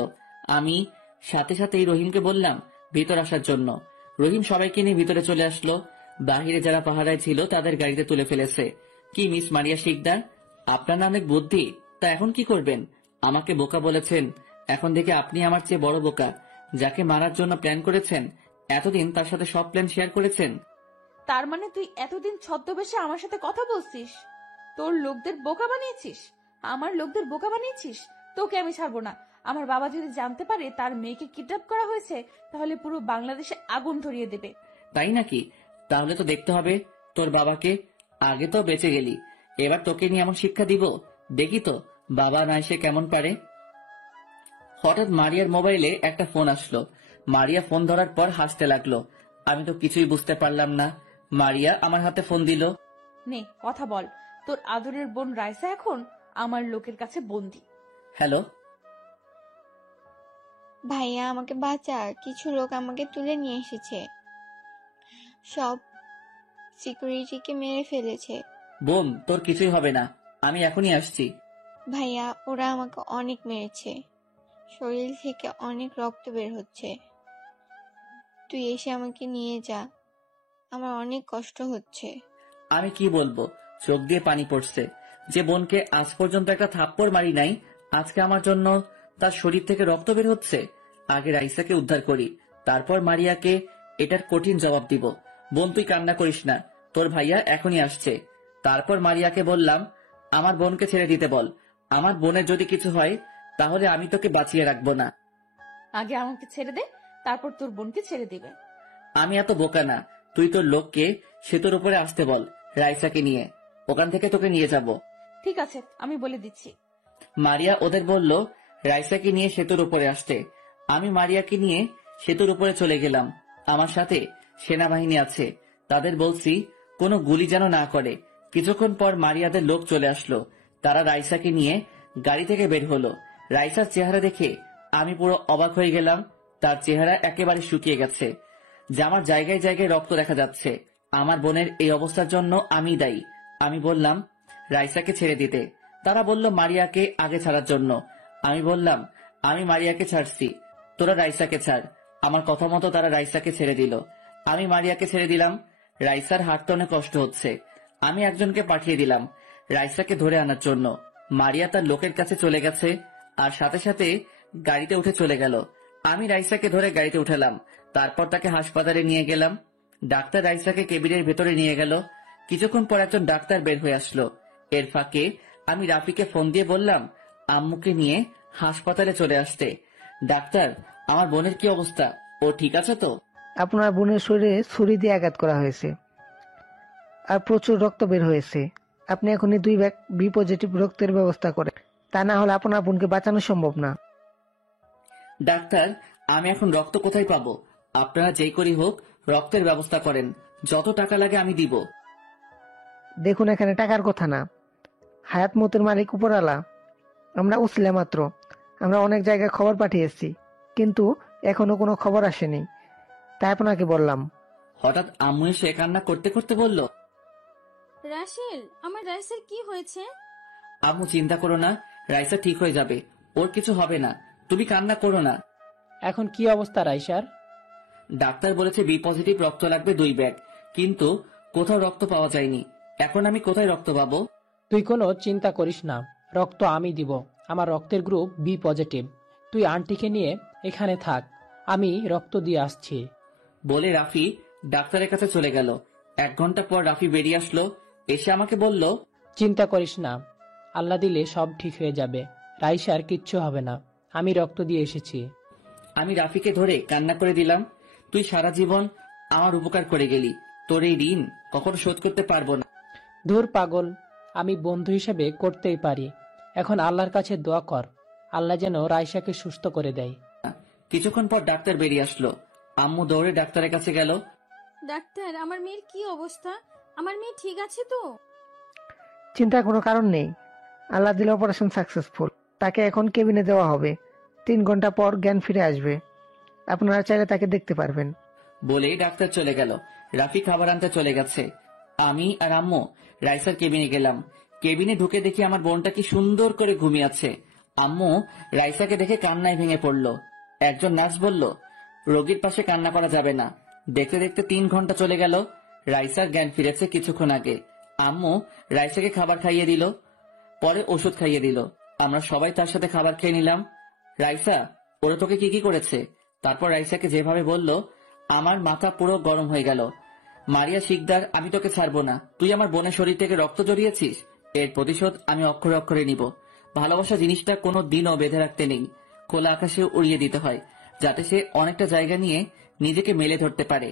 আমি সাথে সাথেই রহিমকে বললাম ভিতর আসার জন্য। রহিম সবাইকে নিয়ে ভিতরে চলে আসলো। বাহিরে যারা পাহারায় ছিল তাদের গাড়িতে তুলে ফেলেছে। কি মিস মারিয়া শিকদার, আপনার না অনেক বুদ্ধি, তা এখন কি করবেন? আমাকে বোকা বলেছেন, এখন দেখে আপনি আমার চেয়ে বড় বোকা। যাকে মারার জন্য প্ল্যান করেছেন, এতদিন তার সাথে সব প্ল্যান শেয়ার করেছেন। তার মানে তুই এতদিন ছদ্মবেশে আমার সাথে কথা বলছিস, তোর লোকদের বোকা বানিয়েছিস, আমার লোকদের বোকা বানিয়েছিস। তোকে আমি ছাড়বো না। আমার বাবা যদি জানতে পারে তার মেয়েকে কিডন্যাপ করা হয়েছে, তাহলে পুরো বাংলাদেশে আগুন ধরিয়ে দেবে। তাই নাকি? তাহলে তো দেখতে হবে তোর বাবাকে। আগে তো বেঁচে গেলি, এবার তোকে নিয়ে এমন শিক্ষা দিব, দেখি তো বাবা না এসে কেমন পারে। হঠাৎ মারিয়ার মোবাইলে একটা ফোন আসলো। মারিয়া ফোন ধরার পর হাসতে লাগলো। আমি তো কিছুই বুঝতে পারলাম না। মারিয়া আমার হাতে ফোন দিল। নে কথা বল, তোর আদরের বোন রাইসা এখন আমার লোকের কাছে বন্দি। হ্যালো ভাইয়া, আমাকে বাঁচা। কিছু লোক আমাকে তুলে নিয়ে এসেছে, সব সিকিউরিটিকে মেরে ফেলেছে। বোন, তোর কিছুই হবে না, আমি এখনই আসছি। ভাইয়া, ওরা আমাকে অনেক মেরেছে, শরীর থেকে অনেক রক্ত বের হচ্ছে। তুই এসে আমাকে নিয়ে যা, আমার অনেক কষ্ট হচ্ছে। আমি কি বলবো, চোখ দিয়ে পানি পড়ছে। যে বোনকে আজ পর্যন্ত একটা থাপ্পড় মারি নাই, আজকে আমার জন্য তার শরীর থেকে রক্ত বের হচ্ছে। আগে রাইসাকে উদ্ধার করি, তারপর মারিয়াকে এটার কঠিন জবাব দিব। বোন, তুই কান্না করিস না, তোর ভাইয়া এখনই আসছে। তারপর মারিয়াকে বললাম, আমার বোনকে ছেড়ে দিতে বল। আমার বোনের যদি কিছু হয় তাহলে আমি তোকে বাঁচিয়ে রাখবো না। আগে আমাকে ছেড়ে দে, তারপর তোর বোনকে ছেড়ে দিবে। আমি এত বোকা না। তুই তোর লোককে সেতুর উপরে আসতে বল, রাইসাকে নিয়ে ওখান থেকে তোকে নিয়ে যাব। ঠিক আছে, আমি বলে দিচ্ছি। মারিয়া ওদের বলল রাইসাকে নিয়ে সেতুর উপরে আসতে। আমি মারিয়াকে নিয়ে সেতুর উপরে চলে গেলাম। আমার সাথে সেনাবাহিনী আছে, তাদের বলছি কোনো গুলি যেন না করে। কিছুক্ষণ পর মারিয়াদের লোক চলে আসলো। তারা রাইসাকে নিয়ে গাড়ি থেকে বের হলো। রাইসার চেহারা দেখে আমি পুরো অবাক হয়ে গেলাম। তার চেহারা একেবারে শুকিয়ে গেছে, জামার জায়গায় জায়গায় রক্ত দেখা যাচ্ছে। আমার বোনের এই অবস্থার জন্য আমি দায়ী। আমি বললাম রাইসাকে ছেড়ে দিতে। তারা বলল মারিয়াকে আগে ছাড়ার জন্য। আমি বললাম আমি মারিয়াকে ছাড়ছি, তোরা রাইসাকে ছাড়। আমার কথা মতো তারা রাইসাকে ছেড়ে দিল। আমি মারিয়াকে ছেড়ে দিলাম। রাইসার হাঁটতে অনেক কষ্ট হচ্ছে। আমি একজনকে পাঠিয়ে দিলাম রাইসাকে ধরে আনার জন্য। মারিয়া তার লোকের কাছে চলে গেছে আর সাথে সাথে গাড়িতে উঠে চলে গেল। আমি রাইসাকে ধরে গাড়িতে উঠালাম, তারপর তাকে হাসপাতালে নিয়ে গেলাম। ডাক্তার রাইসাকে কেবিনের ভেতরে নিয়ে গেল। কিছুক্ষণ পর একজন ডাক্তার বের হয়ে আসলো। এর ফাঁকে আমি রাফিকে ফোন দিয়ে বললাম আম্মুকে নিয়ে হাসপাতালে চলে আসতে। ডাক্তার, আমার বোনের কি অবস্থা? ও ঠিক আছে তো? আপনার বোনের শরীরে ছুরি দিয়ে আঘাত করা হয়েছে আর প্রচুর রক্ত বের হয়েছে। আপনি এখনই 2 ব্যাগ বি পজিটিভ রক্তের ব্যবস্থা করেন, তা না হলে আপনার বোনকে বাঁচানো সম্ভব না। ডাক্তার, আমি এখন রক্ত কোথায় পাবো? আপনারা যেই করি হোক রক্তের ব্যবস্থা করেন, যত টাকা লাগে আমি দিব। দেখুন, এখানে টাকার কথা না, হায়াত মতের মালিক উপরালা। আমরা উসলে মাত্র, আমরা অনেক জায়গায় খবর পাঠিয়েছি, কিন্তু এখনো কোনো খবর আসেনি, তাই আপনাকে বললাম। হঠাৎ আম্মু এসে কান্না করতে করতে বলল, রাশেল, আমার রাইসের কি হয়েছে? আম্মু চিন্তা করো না, রাইসা ঠিক হয়ে যাবে, ওর কিছু হবে না, তুমি কান্না করো না। এখন কি অবস্থা রাইসার? ডাক্তার বলেছে বি পজিটিভ রক্ত লাগবে 2 ব্যাগ, কিন্তু কোথাও রক্ত পাওয়া যায়নি। এখন আমি কোথায় রক্ত পাবো? তুই কোনো চিন্তা করিস না, রক্ত আমি দিব। আমার রক্তের গ্রুপ বি পজিটিভ। তুই আন্টিকে নিয়ে এখানে থাক, আমি রক্ত দিয়ে আসছি। বলে রাফি ডাক্তারের কাছে চলে গেল। 1 ঘন্টা পর রাফি বেরিয়ে আসলো। এসে আমাকে বলল, চিন্তা করিস না, আল্লাহ দিলে সব ঠিক হয়ে যাবে, রাইসার কিচ্ছু হবে না। আমি রক্ত দিয়ে এসেছি। আমি রাফিকে ধরে কান্না করে দিলাম। তুই সারা জীবন আমার উপকার করে গেলি, তোর এই ঋণ কখনো শোধ করতে পারবো না। ধুর পাগল, আমি বন্ধু হিসেবে করতেই পারি। এখন আল্লাহর কাছে দোয়া কর, আল্লাহ যেন রাইসাকে সুস্থ করে দেয়। কিছুক্ষণ পর ডাক্তার বেরিয়ে আসলো। আম্মু দৌড়ে ডাক্তারের কাছে গেল। ডাক্তার, আমার মেয়ের কি অবস্থা? আমার মেয়ে ঠিক আছে তো? চিন্তার কোনো কারণ নেই, আল্লাহ দিলে অপারেশন সাকসেসফুল। তাকে এখন কেবিনে দেওয়া হবে, 3 ঘন্টা পর জ্ঞান ফিরে আসবে। আপনারা চাইলে তাকে দেখতে পারবেন। বলেই ডাক্তার চলে গেল। রাফি খাবার আনতে চলে গেছে। আমি আর আম্মু রাইসার কেবিনে গেলাম। কেবিনে ঢুকে দেখি আমার বোনটা কি সুন্দর করে ঘুমিয়ে আছে। আম্মু রাইসাকে দেখে কান্নায় ভেঙে পড়ল। একজন নার্স বলল, রোগীর পাশে কান্না করা যাবে না। দেখতে দেখতে 3 ঘন্টা চলে গেল। রাইসার জ্ঞান ফিরেছে কিছুক্ষণ আগে। আম্মু রাইসাকে খাবার খাইয়ে দিল, পরে ওষুধ খাইয়ে দিল। আমরা সবাই তার সাথে খাবার খেয়ে নিলাম। রাইসা, ওরা তোকে কি কি করেছে? তারপর রাইসাকে যেভাবে বলল, আমার মাথা পুরো গরম হয়ে গেল। মারিয়া শিকদার, আমি তোকে ছাড়বো না। তুই আমার বোনের শরীর থেকে রক্ত জড়িয়েছিস, এর প্রতিশোধ আমি অক্ষরে অক্ষরে নিব। ভালোবাসা জিনিসটা কোনো দিনও বেঁধে রাখতে নেই, খোলা আকাশে উড়িয়ে দিতে হয়, যাতে সে অনেকটা জায়গা নিয়ে নিজেকে মেলে ধরতে পারে।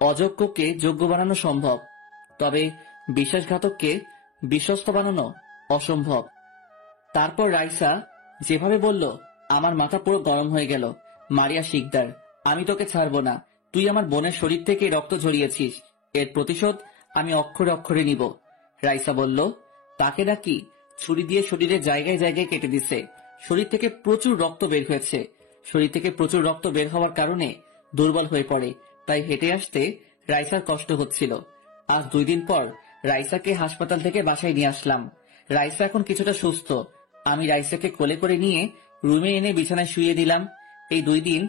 অযোগ্যকে যোগ্য বানানো সম্ভব, তবে বিশ্বাসঘাতককে বিশ্বস্ত বানানো অসম্ভব। তারপর রাইসা যেভাবে বলল, আমার মাথা পুরো গরম হয়ে গেল। মারিয়া শিকদার, আমি তোকে ছাড়বো না। তুই আমার বোনের শরীর থেকে রক্ত ঝরিয়েছিস, এর প্রতিশোধ আমি অক্ষরে অক্ষরে নিব। রাইসা বলল, তাকে নাকি ছুরি দিয়ে শরীরের জায়গায় জায়গায় কেটে দিছে। শরীর থেকে প্রচুর রক্ত বের হয়েছে। শরীর থেকে প্রচুর রক্ত বের হওয়ার কারণে দুর্বল হয়ে পড়ে, তাই হেঁটে আসতে রাইসার কষ্ট হচ্ছিল। আজ 2 দিন পর রাইসাকে হাসপাতাল থেকে বাসায় নিয়ে আসলাম। রাইসা এখন কিছুটা সুস্থ। আমি রাইসাকে কোলে করে নিয়ে রুমে এনে বিছানায় শুইয়ে দিলাম। এই 2 দিন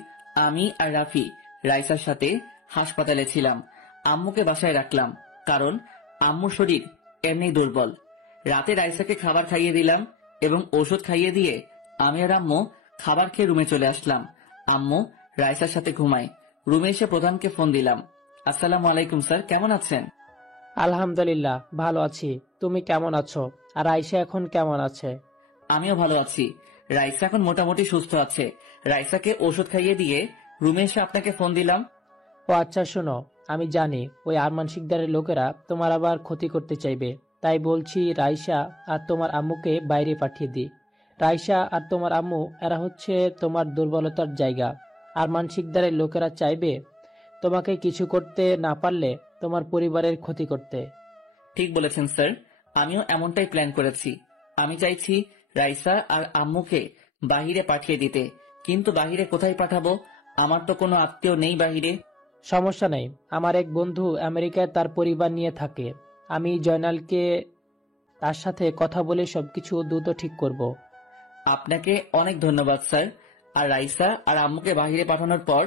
আমি আর রাফি রাইসার সাথে হাসপাতালে ছিলাম। আম্মুকে বাসায় রাখলাম, কারণ আম্মুর শরীর এমনি দুর্বল। রাতে রাইসাকে খাবার খাইয়ে দিলাম এবং ওষুধ খাইয়ে দিয়ে আমি আর আম্মু খাবার খেয়ে রুমে চলে আসলাম। আম্মু রাইসার সাথে ঘুমায়। রুমে এসে প্রধানকে ফোন দিলাম। আসসালামু আলাইকুম স্যার, কেমন আছেন? আলহামদুলিল্লাহ, ভালো আছি। তুমি কেমন আছো? আর আয়শা এখন কেমন আছে? আমিও ভালো আছি। রাইসা এখন মোটামুটি সুস্থ আছে। রাইসাকে ওষুধ খাইয়ে দিয়ে রুমে এসে আপনাকে ফোন দিলাম। ও আচ্ছা, শোনো, আমি জানি ওই আরমান শিকদারের লোকেরা তোমার আবার ক্ষতি করতে চাইবে, তাই বলছি রাইসা আর তোমার আম্মুকে বাইরে পাঠিয়ে দিই। রাইসা আর তোমার আম্মু এরা হচ্ছে তোমার দুর্বলতার জায়গা। আরমান শিকদারের লোকেরা চাইবে তোমাকে কিছু করতে না পারলে তোমার পরিবারের ক্ষতি করতে। ঠিক বলেছেন স্যার, আমিও এমনটাই প্ল্যান করেছি। আমি চাইছি রাইসা আর আম্মুকে বাহিরে পাঠিয়ে দিতে, কিন্তু বাহিরে কোথায় পাঠাবো? আমার তো কোনো আত্মীয় নেই বাহিরে। সমস্যা নেই, আমার এক বন্ধু আমেরিকায় তার পরিবার নিয়ে থাকে। আমি জয়নালকে তার সাথে কথা বলে সবকিছু দ্রুত ঠিক করব। আপনাকে অনেক ধন্যবাদ স্যার। আর রাইসা আর আম্মুকে বাহিরে পাঠানোর পর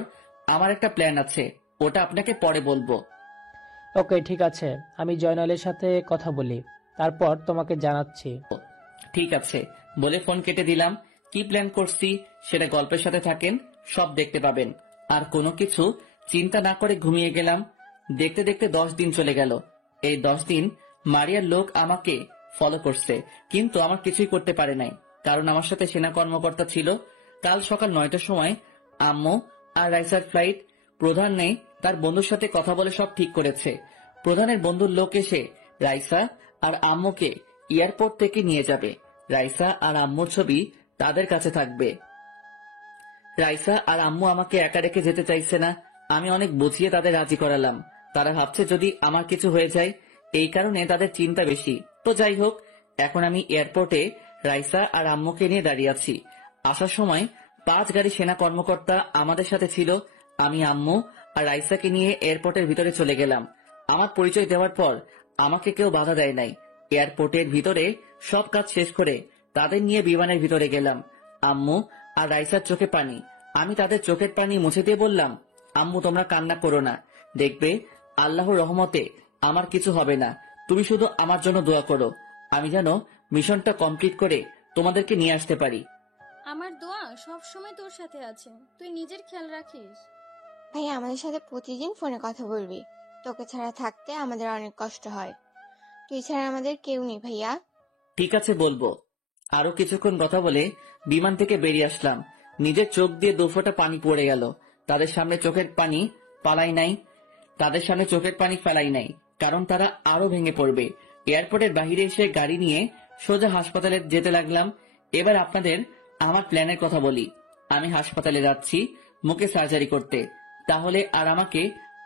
আমার একটা প্ল্যান আছে, ওটা আপনাকে পরে বলবো। ওকে, ঠিক আছে, আমি জয়নালের সাথে কথা বলি, তারপর তোমাকে জানাচ্ছি। ঠিক আছে বলে ফোন কেটে দিলাম। কি প্ল্যান করছি সেটা গল্পের সাথে থাকেন, সব দেখতে পাবেন। আর কোনো কিছু চিন্তা না করে ঘুমিয়ে গেলাম। দেখতে দেখতে 10 দিন চলে গেল। এই 10 দিন মারিয়ার লোক আমাকে ফলো করছে, কিন্তু আমার কিছুই করতে পারে নাই, কারণ আমার সাথে সেনা কর্মকর্তা ছিল। কাল সকাল 9টার সময় আম্মু আর রাইসার ফ্লাইট। প্রধান নেই, তার বন্ধুর সাথে কথা বলে সব ঠিক করেছে। প্রধানের বন্ধুর লোক এসে রাইসা আর আম্মুকে এয়ারপোর্ট থেকে নিয়ে যাবে। রাইসা আর আম্মুর ছবি তাদের কাছে থাকবে। রাইসা আর আম্মু আমাকে একা রেখে যেতে চাইছে না। আমি অনেক বুঝিয়ে তাদের রাজি করালাম। তারা ভাবছে যদি আমার কিছু হয়ে যায়, এই কারণে তাদের চিন্তা বেশি। তো যাই হোক, এখন আমি এয়ারপোর্টে রাইসা আর আম্মুকে নিয়ে দাঁড়িয়ে আছি। আসার সময় 5 গাড়ি সেনা কর্মকর্তা আমাদের সাথে ছিল। আমি আম্মু আর রাইসাকে নিয়ে এয়ারপোর্টের ভিতরে চলে গেলাম। আমার পরিচয় দেওয়ার পর আমাকে কেউ বাধা দেয় নাই। এয়ারপোর্টের ভিতরে সব কাজ শেষ করে তাদের নিয়ে বিমানের ভিতরে গেলাম। আম্মু আর রাইসার চোখে পানি। আমি তাদের চোখের পানি মুছে দিয়ে বললাম, আম্মু তোমরা কান্না করো না, দেখবে আল্লাহর রহমতে আমার কিছু হবে না। তুমি শুধু আমার জন্য দোয়া করো, আমি যেন মিশনটা কমপ্লিট করে তোমাদেরকে নিয়ে আসতে পারি। আমার দোয়া সব সময় তোর সাথে আছে, তুই নিজের খেয়াল রাখিস। ভাইয়া, আমাদের সাথে প্রতিদিন ফোনে কথা বলবি। তোকে ছাড়া থাকতে আমাদের অনেক কষ্ট হয়। তুই ছাড়া আমাদের কেউ নেই ভাইয়া। ঠিক আছে বলবো। আরো কিছুক্ষণ কথা বলে বিমান থেকে বেরিয়ে আসলাম। নিজের চোখ দিয়ে 2 ফোঁটা পানি পড়ে গেল। তাদের সামনে চোখের পানি ফেলাই নাই, কারণ তারা আরো ভেঙে পড়বে। এয়ারপোর্টের বাইরে এসে গাড়ি নিয়ে সোজা হাসপাতালে যেতে লাগলাম। এবার আপনাদের আমার প্ল্যানের কথা বলি। আমি হাসপাতালে যাচ্ছি মুখে সার্জারি করতে, তাহলে আর আমাকে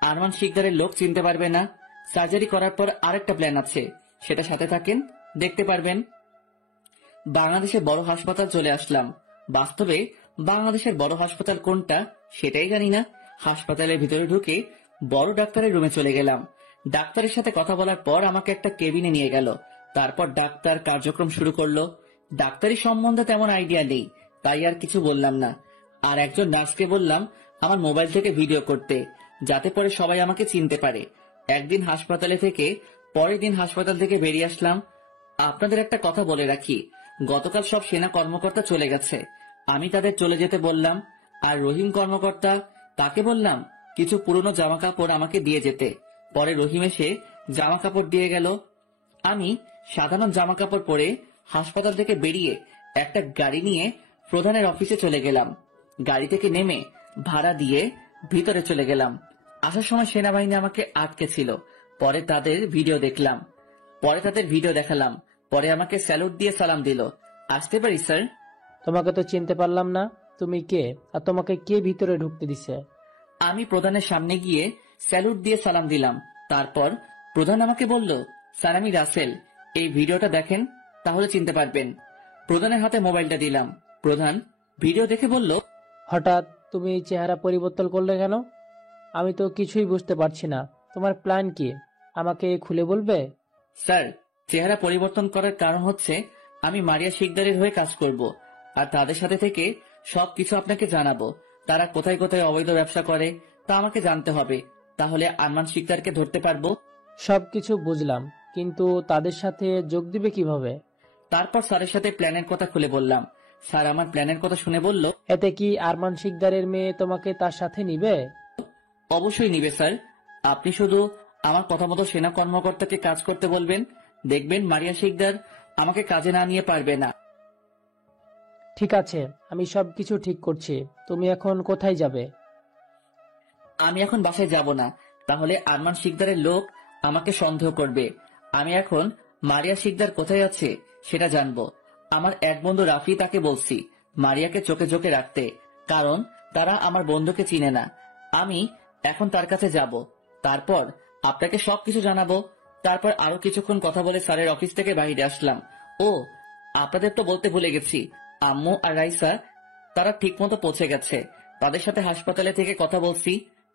আরমান শিকদারের লোক চিনতে পারবে না। সার্জারি করার পর আরেকটা প্ল্যান আছে, সেটা সাথে থাকেন, দেখতে পারবেন। বাংলাদেশের বড় হাসপাতাল চলে আসলাম। বাস্তবে বাংলাদেশের বড় হাসপাতাল কোনটা সেটাই জানি না। হাসপাতালের ভিতরে ঢুকে বড় ডাক্তারের রুমে চলে গেলাম। ডাক্তারের সাথে কথা বলার পর আমাকে একটা কেবিনে নিয়ে গেল। তারপর ডাক্তার কার্যক্রম শুরু করলো। ডাক্তারি সম্বন্ধে তেমন আইডিয়া নেই, তাই আর কিছু বললাম না। আর একজন নার্সকে বললাম আমার মোবাইল থেকে ভিডিও করতে, যাতে পরে সবাই আমাকে চিনতে পারে। একদিন হাসপাতালে থেকে পরের দিন হাসপাতাল থেকে বেরিয়ে আসলাম। আপনাদের একটা কথা বলে রাখি, গতকাল সব সেনা কর্মকর্তা চলে গেছে। আমি তাদের চলে যেতে বললাম। আর রহিম কর্মকর্তা, তাকে বললাম কিছু পুরনো জামা কাপড় আমাকে দিয়ে যেতে। পরে রহিম এসে জামা কাপড় দিয়ে গেল। আমি সাধারণ জামা কাপড় পরে হাসপাতাল থেকে বেরিয়ে একটা গাড়ি নিয়ে প্রধানের অফিসে চলে গেলাম। গাড়ি থেকে নেমে ভাড়া দিয়ে ভিতরে চলে গেলাম। আসার সময় সেনাবাহিনী আমাকে আটকে ছিল। পরে তাদের ভিডিও দেখালাম। পরে আমাকে স্যালুট দিয়ে সালাম দিল। আসতে পারি স্যার? তোমাকে তো চিনতে পারলাম না, তুমি কে আর তোমাকে কে ভিতরে ঢুকতে দিছে? আমি প্রধানের সামনে গিয়ে স্যালুট দিয়ে সালাম দিলাম। তারপর প্রধান আমাকে বলল, স্যার আমি রাসেল, এই ভিডিওটা দেখেন, তাহলে চিনতে পারবেন। প্রধানের হাতে মোবাইলটা দিলাম। প্রধান ভিডিও দেখে বলল, হঠাৎ তুমি চেহারা পরিবর্তন করলে কেন? আমি তো কিছুই বুঝতে পারছি না, তোমার প্ল্যান কি আমাকে খুলে বলবে? স্যার, চেহারা পরিবর্তন করার কারণ হচ্ছে আমি মারিয়া শিকদারের হয়ে কাজ করব, আর তাদের সাথে থেকে সবকিছু আপনাকে জানাবো। তারা কোথায় কোথায় অবৈধ ব্যবসা করে তা আমাকে জানতে হবে, তাহলে আরমান শিকদারকে ধরতে পারবো। সবকিছু বুঝলাম, কিন্তু তাদের সাথে যোগ দিবে কিভাবে? তারপর স্যারের সাথে প্ল্যানের কথা খুলে বললাম। স্যার আমার প্ল্যানের কথা শুনে বলল, এতে কি আরমান শিকদারের মেয়ে তোমাকে তার সাথে নিবে? অবশ্যই নিবে স্যার। আপনি শুধু আমার কথা মতো সেনা কর্মকর্তাকে কাজ করতে বলবেন, দেখবেন মারিয়া শিকদার আমাকে কাজে না নিয়ে পারবে না। ঠিক আছে, আমি সবকিছু ঠিক করছি। তুমি এখন কোথায় যাবে? আমি এখন বাসায় যাব না, তাহলে আরমান শিকদারের লোক আমাকে সন্দেহ করবে। আমি এখন মারিয়া শিকদার কোথায় আছে সেটা জানবো। আমার এক বন্ধু রাফি, তাকে বলছি মারিয়াকে চোখে চোখে রাখতে, কারণ তারা আমার বন্ধুকে চিনে না। আমি এখন তার কাছে যাব, তারপর আপনাকে সবকিছু জানাবো। তারপর আরো কিছুক্ষণ কথা বলে স্যারের অফিস থেকে বাইরে আসলাম। ও, আপনাদের তো বলতে ভুলে গেছি, আম্মু আর রাইসা তারা ঠিকমতো পৌঁছে গেছে। তাদের সাথে হাসপাতালে থেকে কথা বলছি।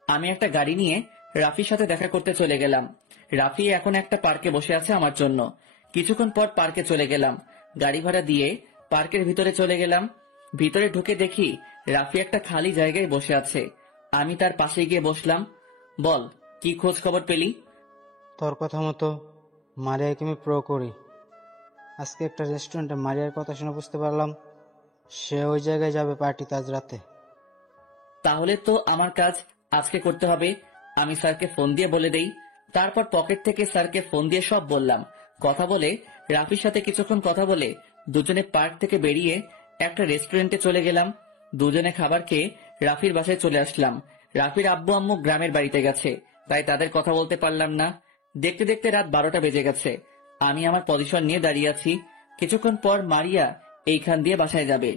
আমি একটা গাড়ি নিয়ে রাফির সাথে দেখা করতে চলে গেলাম। রাফি এখন একটা পার্কে বসে আছে আমার জন্য। কিছুক্ষণ পর পার্কে চলে গেলাম। গাড়ি ভাড়া দিয়ে পার্কের ভিতরে চলে গেলাম। ভিতরে ঢুকে দেখি রাফি একটা খালি জায়গায় বসে আছে। আমি তার পাশে গিয়ে বসলাম। বল, কি খোঁজ খবর পেলি? তোর কথা মতো মারিয়াকে আমি প্রো করি। আজকে একটা রেস্টুরেন্টে মারিয়ার কথা শুনে বুঝতে পারলাম সে ওই জায়গায় যাবে পার্টিতে আজ রাতে। তাহলে তো আমার কাজ আজকে করতে হবে। আমি স্যারকে ফোন দিয়ে বলে দেই। তারপর পকেট থেকে স্যারকে ফোন দিয়ে সব বললাম। কথা বলে রাফির সাথে কিছুক্ষণ কথা বলে দুজনে পার্ক থেকে বেরিয়ে একটা রেস্টুরেন্টে চলে গেলাম। দুজনে খাবার খেয়ে রাফির বাসায় চলে আসলাম। রাফির আব্বু আম্মু গ্রামের বাড়িতে গেছে, তাই তাদের কথা বলতে পারলাম না। দেখতে দেখতে রাত 12টা বেজে গেছে। আমি আমার পজিশন নিয়ে দাঁড়িয়ে আছি। কিছুক্ষণ পর মারিয়া এইখান দিয়ে বাসায় যাবে।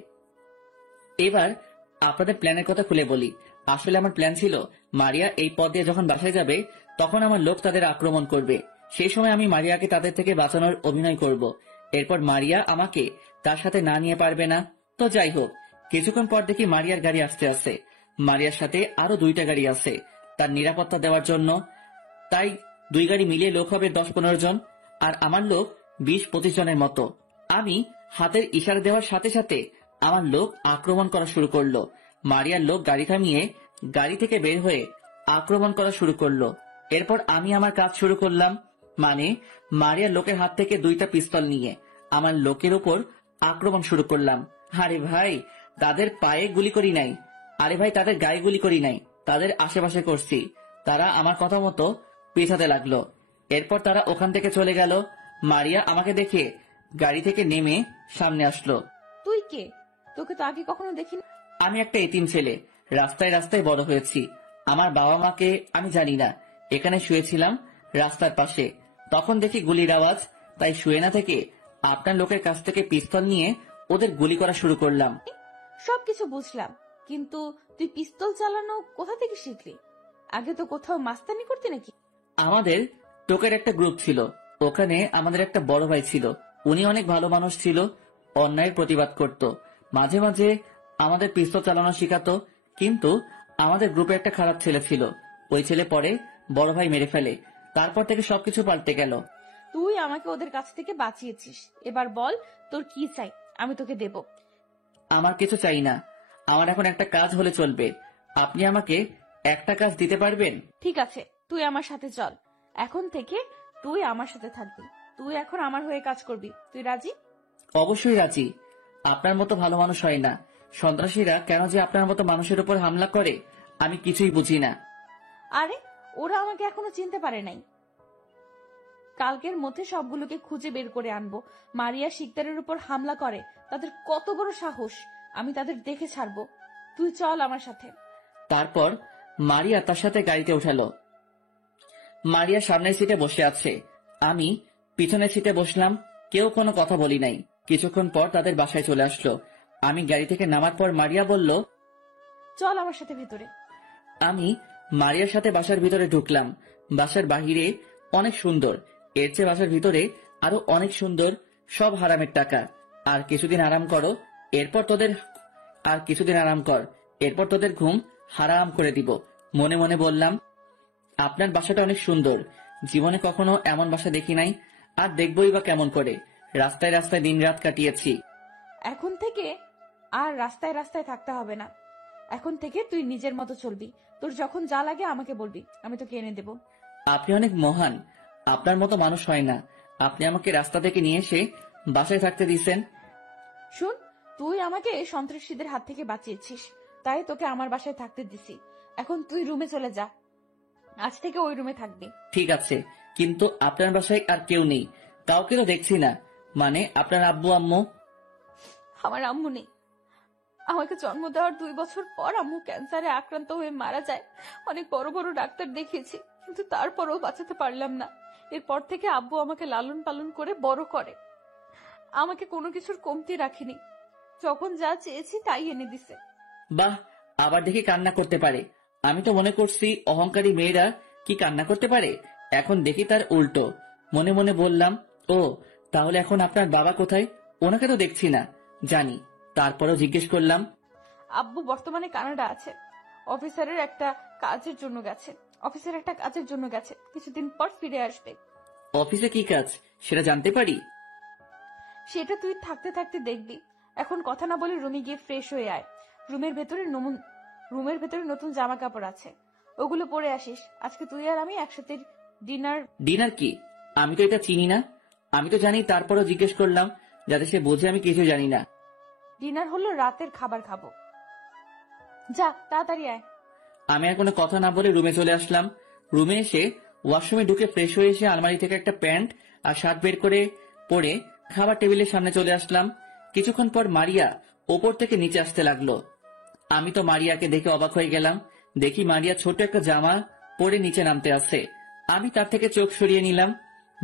এবার আপনাদের প্ল্যানের কথা খুলে বলি। আসলে আমার প্ল্যান ছিল মারিয়া এই পথ দিয়ে যখন বাসায় যাবে তখন আমার লোক তাদের আক্রমণ করবে। সেই সময় আমি মারিয়াকে তাদের থেকে বাঁচানোর অভিনয় করব। এরপর মারিয়া আমাকে তার সাথে না নিয়ে পারবে না। তো যাই হোক, কিছুক্ষণ পর দেখি মারিয়ার গাড়ি আসতে আসে। মারিয়ার সাথে আরো 2টা গাড়ি আছে তার নিরাপত্তা দেওয়ার জন্য। তাই 2 গাড়ি মিলিয়ে লোক হবে 10-15 জন, আর আমার লোক 20-25 জনের মতো। আমি হাতের ইশারা দেওয়ার সাথে সাথে আমার লোক আক্রমণ করা শুরু করলো। মারিয়ার লোক গাড়ি থামিয়ে গাড়ি থেকে বের হয়ে আক্রমণ করা শুরু করলো। এরপর আমি আমার কাজ শুরু করলাম, মানে মারিয়ার লোকের হাত থেকে 2টা পিস্তল নিয়ে আমার লোকের উপর আক্রমণ শুরু করলাম। আরে ভাই, তাদের পায়ে গুলি করি নাই, আরে ভাই তাদের গায়ে গুলি করি নাই, তাদের আশেপাশে করছি। তারা আমার কথা মতো পেছাতে লাগলো। এরপর তারা ওখান থেকে চলে গেল। মারিয়া আমাকে দেখে গাড়ি থেকে নেমে সামনে আসলো। তুই কে? তোকে তো আগে কখনো দেখিনি। আমি একটা এতিম ছেলে, রাস্তায় রাস্তায় বড় হয়েছি। আমার বাবা মাকে আমি জানি না। এখানে শুয়েছিলাম রাস্তার পাশে, তখন দেখি গুলির আওয়াজ, তাই শুয়ে না থেকে আপনার লোকের কাছ থেকে পিস্তল নিয়ে ওদের গুলি করা শুরু করলাম। সবকিছু বুঝলাম, কিন্তু তুই পিস্তল চালানো কোথা থেকে শিখলি? আগে তো কোথাও মাস্তানি করতি নাকি? আমাদের টোকের একটা গ্রুপ ছিল, ওখানে আমাদের একটা বড় ভাই ছিল। উনি অনেক ভালো মানুষ ছিল, অন্যায়ের প্রতিবাদ করত, মাঝে মাঝে আমাদের পিস্তল চালানো শেখাতো। কিন্তু আমাদের গ্রুপে একটা খারাপ ছেলে ছিল, ওই ছেলে পরে বড় ভাই মেরে ফেলে। তারপর থেকে সবকিছু পাল্টে গেল। তুই আমাকে ওদের কাছ থেকে বাঁচিয়েছিস, এবার বল তোর কি চাই, আমি তোকে দেব। আমার কিছু চাই না, আমার এখন একটা কাজ হলে চলবে। আপনি আমাকে একটা কাজ দিতে পারবেন? ঠিক আছে, তুই আমার সাথে চল। এখন থেকে তুই আমার সাথে থাকবি, তুই এখন আমার হয়ে কাজ করবি। তুই রাজি? অবশ্যই রাজি। আপনার মতো ভালো মানুষ হয় না। সন্ত্রাসীরা কেন যে আপনার মতো মানুষের উপর হামলা করে আমি কিছুই বুঝি না। আরে ওরা আমাকে এখনো চিনতে পারে নাই। কালকের মধ্যে সবগুলোকে খুঁজে বের করে আনবো। মারিয়া শিকদারের উপর হামলা করে, তাদের কত বড় সাহস, আমি তাদের দেখে ছাড়বো। তুই চল আমার সাথে। তারপর মারিয়া তার সাথে গাড়িতে উঠালো। মারিয়া সামনের সিটে বসে আছে, আমি পিছনের সিটে বসলাম। কেউ কোনো কথা বলি নাই। কিছুক্ষণ পর তাদের বাসায় চলে আসলো। আমি গাড়ি থেকে নামার পর মারিয়া বলল, চল আমার সাথে ভেতরে। আমি মারিয়ার সাথে বাসার ভিতরে ঢুকলাম। বাসার বাহিরে অনেক সুন্দর, এর চেয়ে বাসার ভিতরে আরো অনেক সুন্দর। সব হারামের টাকা। আর কিছুদিন আরাম করো, এরপর তোদের ঘুম হারাম করে দিব। মনে মনে বললাম, আপনার বাসাটা অনেক সুন্দর, জীবনে কখনো এমন বাসা দেখি নাই, আর দেখবই বা কেমন করে। রাস্তায় রাস্তায় দিন রাত কাটিয়েছি। এখন থেকে আর রাস্তায় রাস্তায় থাকতে হবে না। এখন থেকে তুই নিজের মতো চলবি। তোর যখন যা লাগে আমাকে বলবি, আমি তোকে এনে দেব। আপনি অনেক মহান, আপনার মতো মানুষ হয় না। আপনি আমাকে রাস্তা থেকে নিয়ে এসে বাসায় থাকতে দিয়েছেন। শুন, তুই আমাকে সন্ত্রাসীদের হাত থেকে বাঁচিয়েছিস, তাই তোকে আমার বাসায় থাকতে দিছি। এখন তুই রুমে চলে যা, আজ থেকে ওই রুমে থাকবি। ঠিক আছে, কিন্তু আপনার বাসায় আর কেউ নেই? কাউকে তো দেখছি না। মানে আপনার আব্বু আম্মু? আমার আম্মু নেই। আমাকে জন্ম দেওয়ার 2 বছর পর আম্মু ক্যান্সারে আক্রান্ত হয়ে মারা যায়। অনেক বড় বড় ডাক্তার দেখিয়েছি, কিন্তু তারপরও বাঁচাতে পারলাম না। এরপর থেকে আব্বু আমাকে লালন পালন করে বড় করে, আমাকে কোনো কিছুর কমতি রাখিনি। যখন যা চেয়েছি তাই এনে দিছে। বাহ, আবার দেখি কান্না করতে পারে। আমি তো মনে করছি অহংকারী মেয়েরা কি কান্না করতে পারে, এখন দেখি তার উল্টো। মনে মনে বললাম, ও তাহলে এখন আপনার বাবা কোথায়? ওনাকে তো দেখছি না। জানি, তারপরও জিজ্ঞেস করলাম। আব্বু বর্তমানে কানাডা আছে, অফিসের একটা কাজের জন্য গেছে। কিছুদিন পর ফিরে আসবে। অফিসে কি কাজ সেটা জানতে পারি? সেটা তুই থাকতে থাকতে দেখবি। এখন কথা না বলে রুমে গিয়ে ফ্রেশ হয়ে আয়। রুমের ভেতরে নতুন জামা কাপড় আছে, ওগুলো পরে আসিস। আজকে তুই আর আমি একসাথে ডিনার কি? আমি তো এটা চিনি না। আমি তো জানি, তারপরও জিজ্ঞেস করলাম যাতে সে বোঝে আমি কিছু জানি না। ডিনার হলো রাতের খাবার খাবো। যা তাড়াতাড়ি আয়। আমি আর কোনো কথা না বলে রুমে চলে আসলাম। রুমে এসে ওয়াশরুমে ঢুকে ফ্রেশ হয়ে এসে আলমারি থেকে একটা প্যান্ট আর শার্ট বের করে পরে খাবার টেবিলের সামনে চলে আসলাম। কিছুক্ষণ পর মারিয়া ওপর থেকে নিচে আসতে লাগলো। আমি তো মারিয়াকে দেখে অবাক হয়ে গেলাম। দেখি মারিয়া ছোট একটা জামা পরে নিচে নামতে আসছে। আমি তার থেকে চোখ সরিয়ে নিলাম।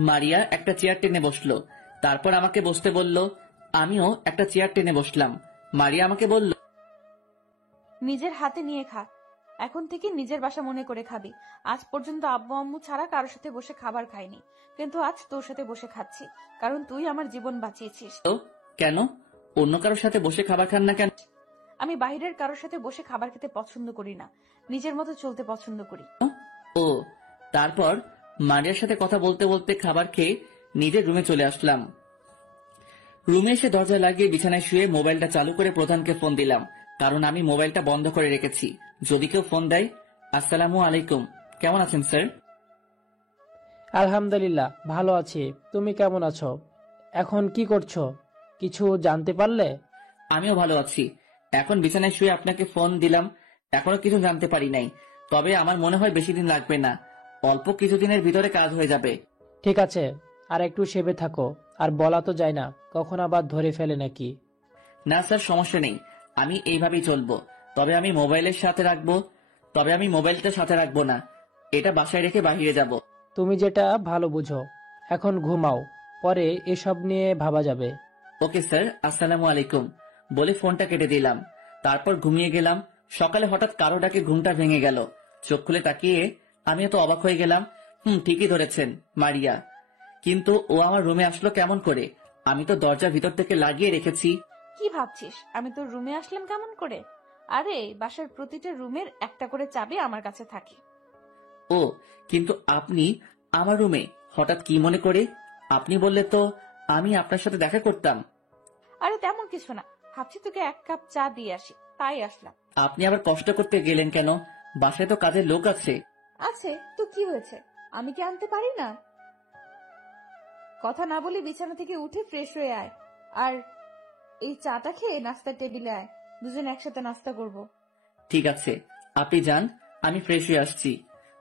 মারিয়া একটা চেয়ার টেনে বসলো, তারপর আমাকে বসতে বলল। আমিও একটা চেয়ার টেনে বসলাম। মারিয়া আমাকে বলল, নিজের হাতে নিয়ে খা, এখন থেকে নিজের বাসা মনে করে খাবি। আজ পর্যন্ত আব্বু আম্মু ছাড়া কারোর সাথে বসে খাবার খাইনি, কিন্তু আজ তোর সাথে বসে খাচ্ছি, কারণ তুই আমার জীবন বাঁচিয়েছিস। কেন অন্য কারোর সাথে বসে খাবার খান না কেন? আমি বাইরের কারোর সাথে বসে খাবার খেতে পছন্দ করি না, নিজের মতো চলতে পছন্দ করি। ও, তারপর মারিয়ার সাথে কথা বলতে বলতে খাবার খেয়ে নিজের রুমে চলে আসলাম। রুমে এসে দরজা লাগিয়ে বিছানায় শুয়ে মোবাইলটা চালু করে প্রধানকে ফোন দিলাম, কারণ আমি মোবাইলটা বন্ধ করে রেখেছি, যদি কেউ ফোন দেয়। আসসালামু আলাইকুম, কেমন আছেন স্যার? আলহামদুলিল্লাহ ভালো আছি, তুমি কেমন আছো? এখন কি করছো, কিছু জানতে পারলে? আমিও ভালো আছি। এখন বিছানায় শুয়ে আপনাকে ফোন দিলাম। এখনো কিছু জানতে পারি নাই, তবে আমার মনে হয় বেশি দিন লাগবে না, অল্প কিছুদিনের ভিতরে কাজ হয়ে যাবে। ঠিক আছে, আর একটু সেবে থাকো, আর বলা তো যায় না, কখন আবার ধরে ফেলে নাকি। না স্যার, সমস্যা নেই, আমি এইভাবেই চলবো। তবে আমি মোবাইলটা সাথে রাখবো না, এটা বাসায় রেখে বাইরে যাব। তুমি যেটা ভালো বুঝো। এখন ঘুমাও, পরে এসব নিয়ে ভাবা যাবে। ওকে স্যার, আসসালামু আলাইকুম বলে ফোনটা কেটে দিলাম। তারপর ঘুমিয়ে গেলাম। সকালে হঠাৎ কারো ডাকে ঘুমটা ভেঙে গেল। চোখ খুলে তাকিয়ে আমি এত অবাক হয়ে গেলাম। ঠিকই ধরেছেন, মারিয়া। কিন্তু ও আমার রুমে আসলো কেমন করে? আমি তো দরজা ভিতর থেকে লাগিয়ে রেখেছি। কি ভাবছিস আমি তোর রুমে আসলাম কেমন করে? আরে বাসার প্রতিটা রুমের একটা করে চাবি আমার কাছে থাকে। ও, কিন্তু আপনি আমার রুমে হঠাৎ কি মনে করে? আপনি বললে তো আমি আপনার সাথে দেখা করতাম। আরে তেমন কিছু না, ভাবছি তোকে 1 কাপ চা দিয়ে আসি, তাই আসলাম। আপনি আবার কষ্ট করতে গেলেন কেন? বাসায় তো কাজের লোক আছে। আছে তো কি হয়েছে, আমি কি আনতে পারি না? কথা না বলে বিছানা থেকে উঠে ফ্রেশ হয়ে আয়, আর এই চাটা খেয়ে নাস্তার টেবিলে আয়, দুজন একসাথে নাস্তা করব। ঠিক আছে, আপনি যান, আমি ফ্রেশ হয়ে আসছি।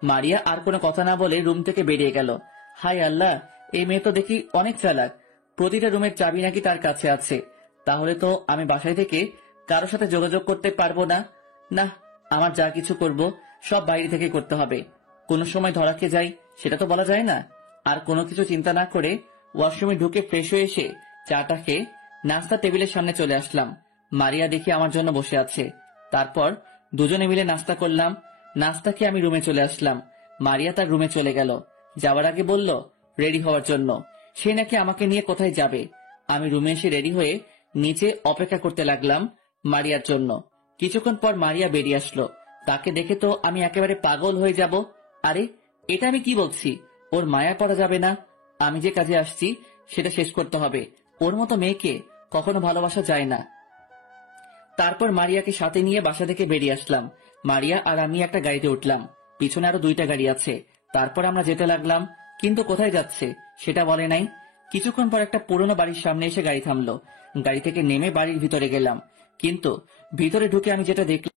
মারিয়া আর কোনো কথা না বলে রুম থেকে বেরিয়ে গেল। হায় আল্লাহ, এই মেয়ে তো দেখি অনেক চালাক। প্রতিটা রুমের চাবি নাকি তার কাছে আছে। তাহলে তো আমি বাসায় থেকে কারোর সাথে যোগাযোগ করতে পারবো না। না, আমার যা কিছু করব সব বাইরে থেকে করতে হবে। কোনো সময় ধরা খেয়ে যাই সেটা তো বলা যায় না। আর কোনো কিছু চিন্তা না করে ওয়াশরুমে ঢুকে ফ্রেশ হয়ে এসে চাটা খেয়ে নাস্তা টেবিলের সামনে চলে আসলাম। মারিয়া দেখি আমার জন্য বসে আছে। তারপর দুজনে মিলে নাস্তা করলাম। নাস্তা খেয়ে আমি রুমে চলে আসলাম। মারিয়া তার রুমে চলে গেল। যাওয়ার আগে বলল রেডি হওয়ার জন্য। সে নাকি আমাকে নিয়ে কোথায় যাবে। আমি রুমে এসে রেডি হয়ে নিচে অপেক্ষা করতে লাগলাম মারিয়ার জন্য। কিছুক্ষণ পর মারিয়া বেরিয়ে আসলো। তাকে দেখে তো আমি একেবারে পাগল হয়ে যাব। আরে, এটা আমি কি বলছি? ওর মায়া পড়া যাবে না। আমি যে কাজে আসছি সেটা শেষ করতে হবে। ওর মতো মেয়েকে কখনো ভালোবাসা যায় না। তারপর মারিয়াকে সাথে নিয়ে বাসা থেকে বেরিয়ে আসলাম। মারিয়া আর আমি একটা গাড়িতে উঠলাম। পিছনে আরো 2টা গাড়ি আছে। তারপর আমরা যেতে লাগলাম, কিন্তু কোথায় যাচ্ছে সেটা বলে নাই। কিছুক্ষণ পর একটা পুরোনো বাড়ির সামনে এসে গাড়ি থামলো। গাড়ি থেকে নেমে বাড়ির ভিতরে গেলাম, কিন্তু ভিতরে ঢুকে আমি যেটা দেখলাম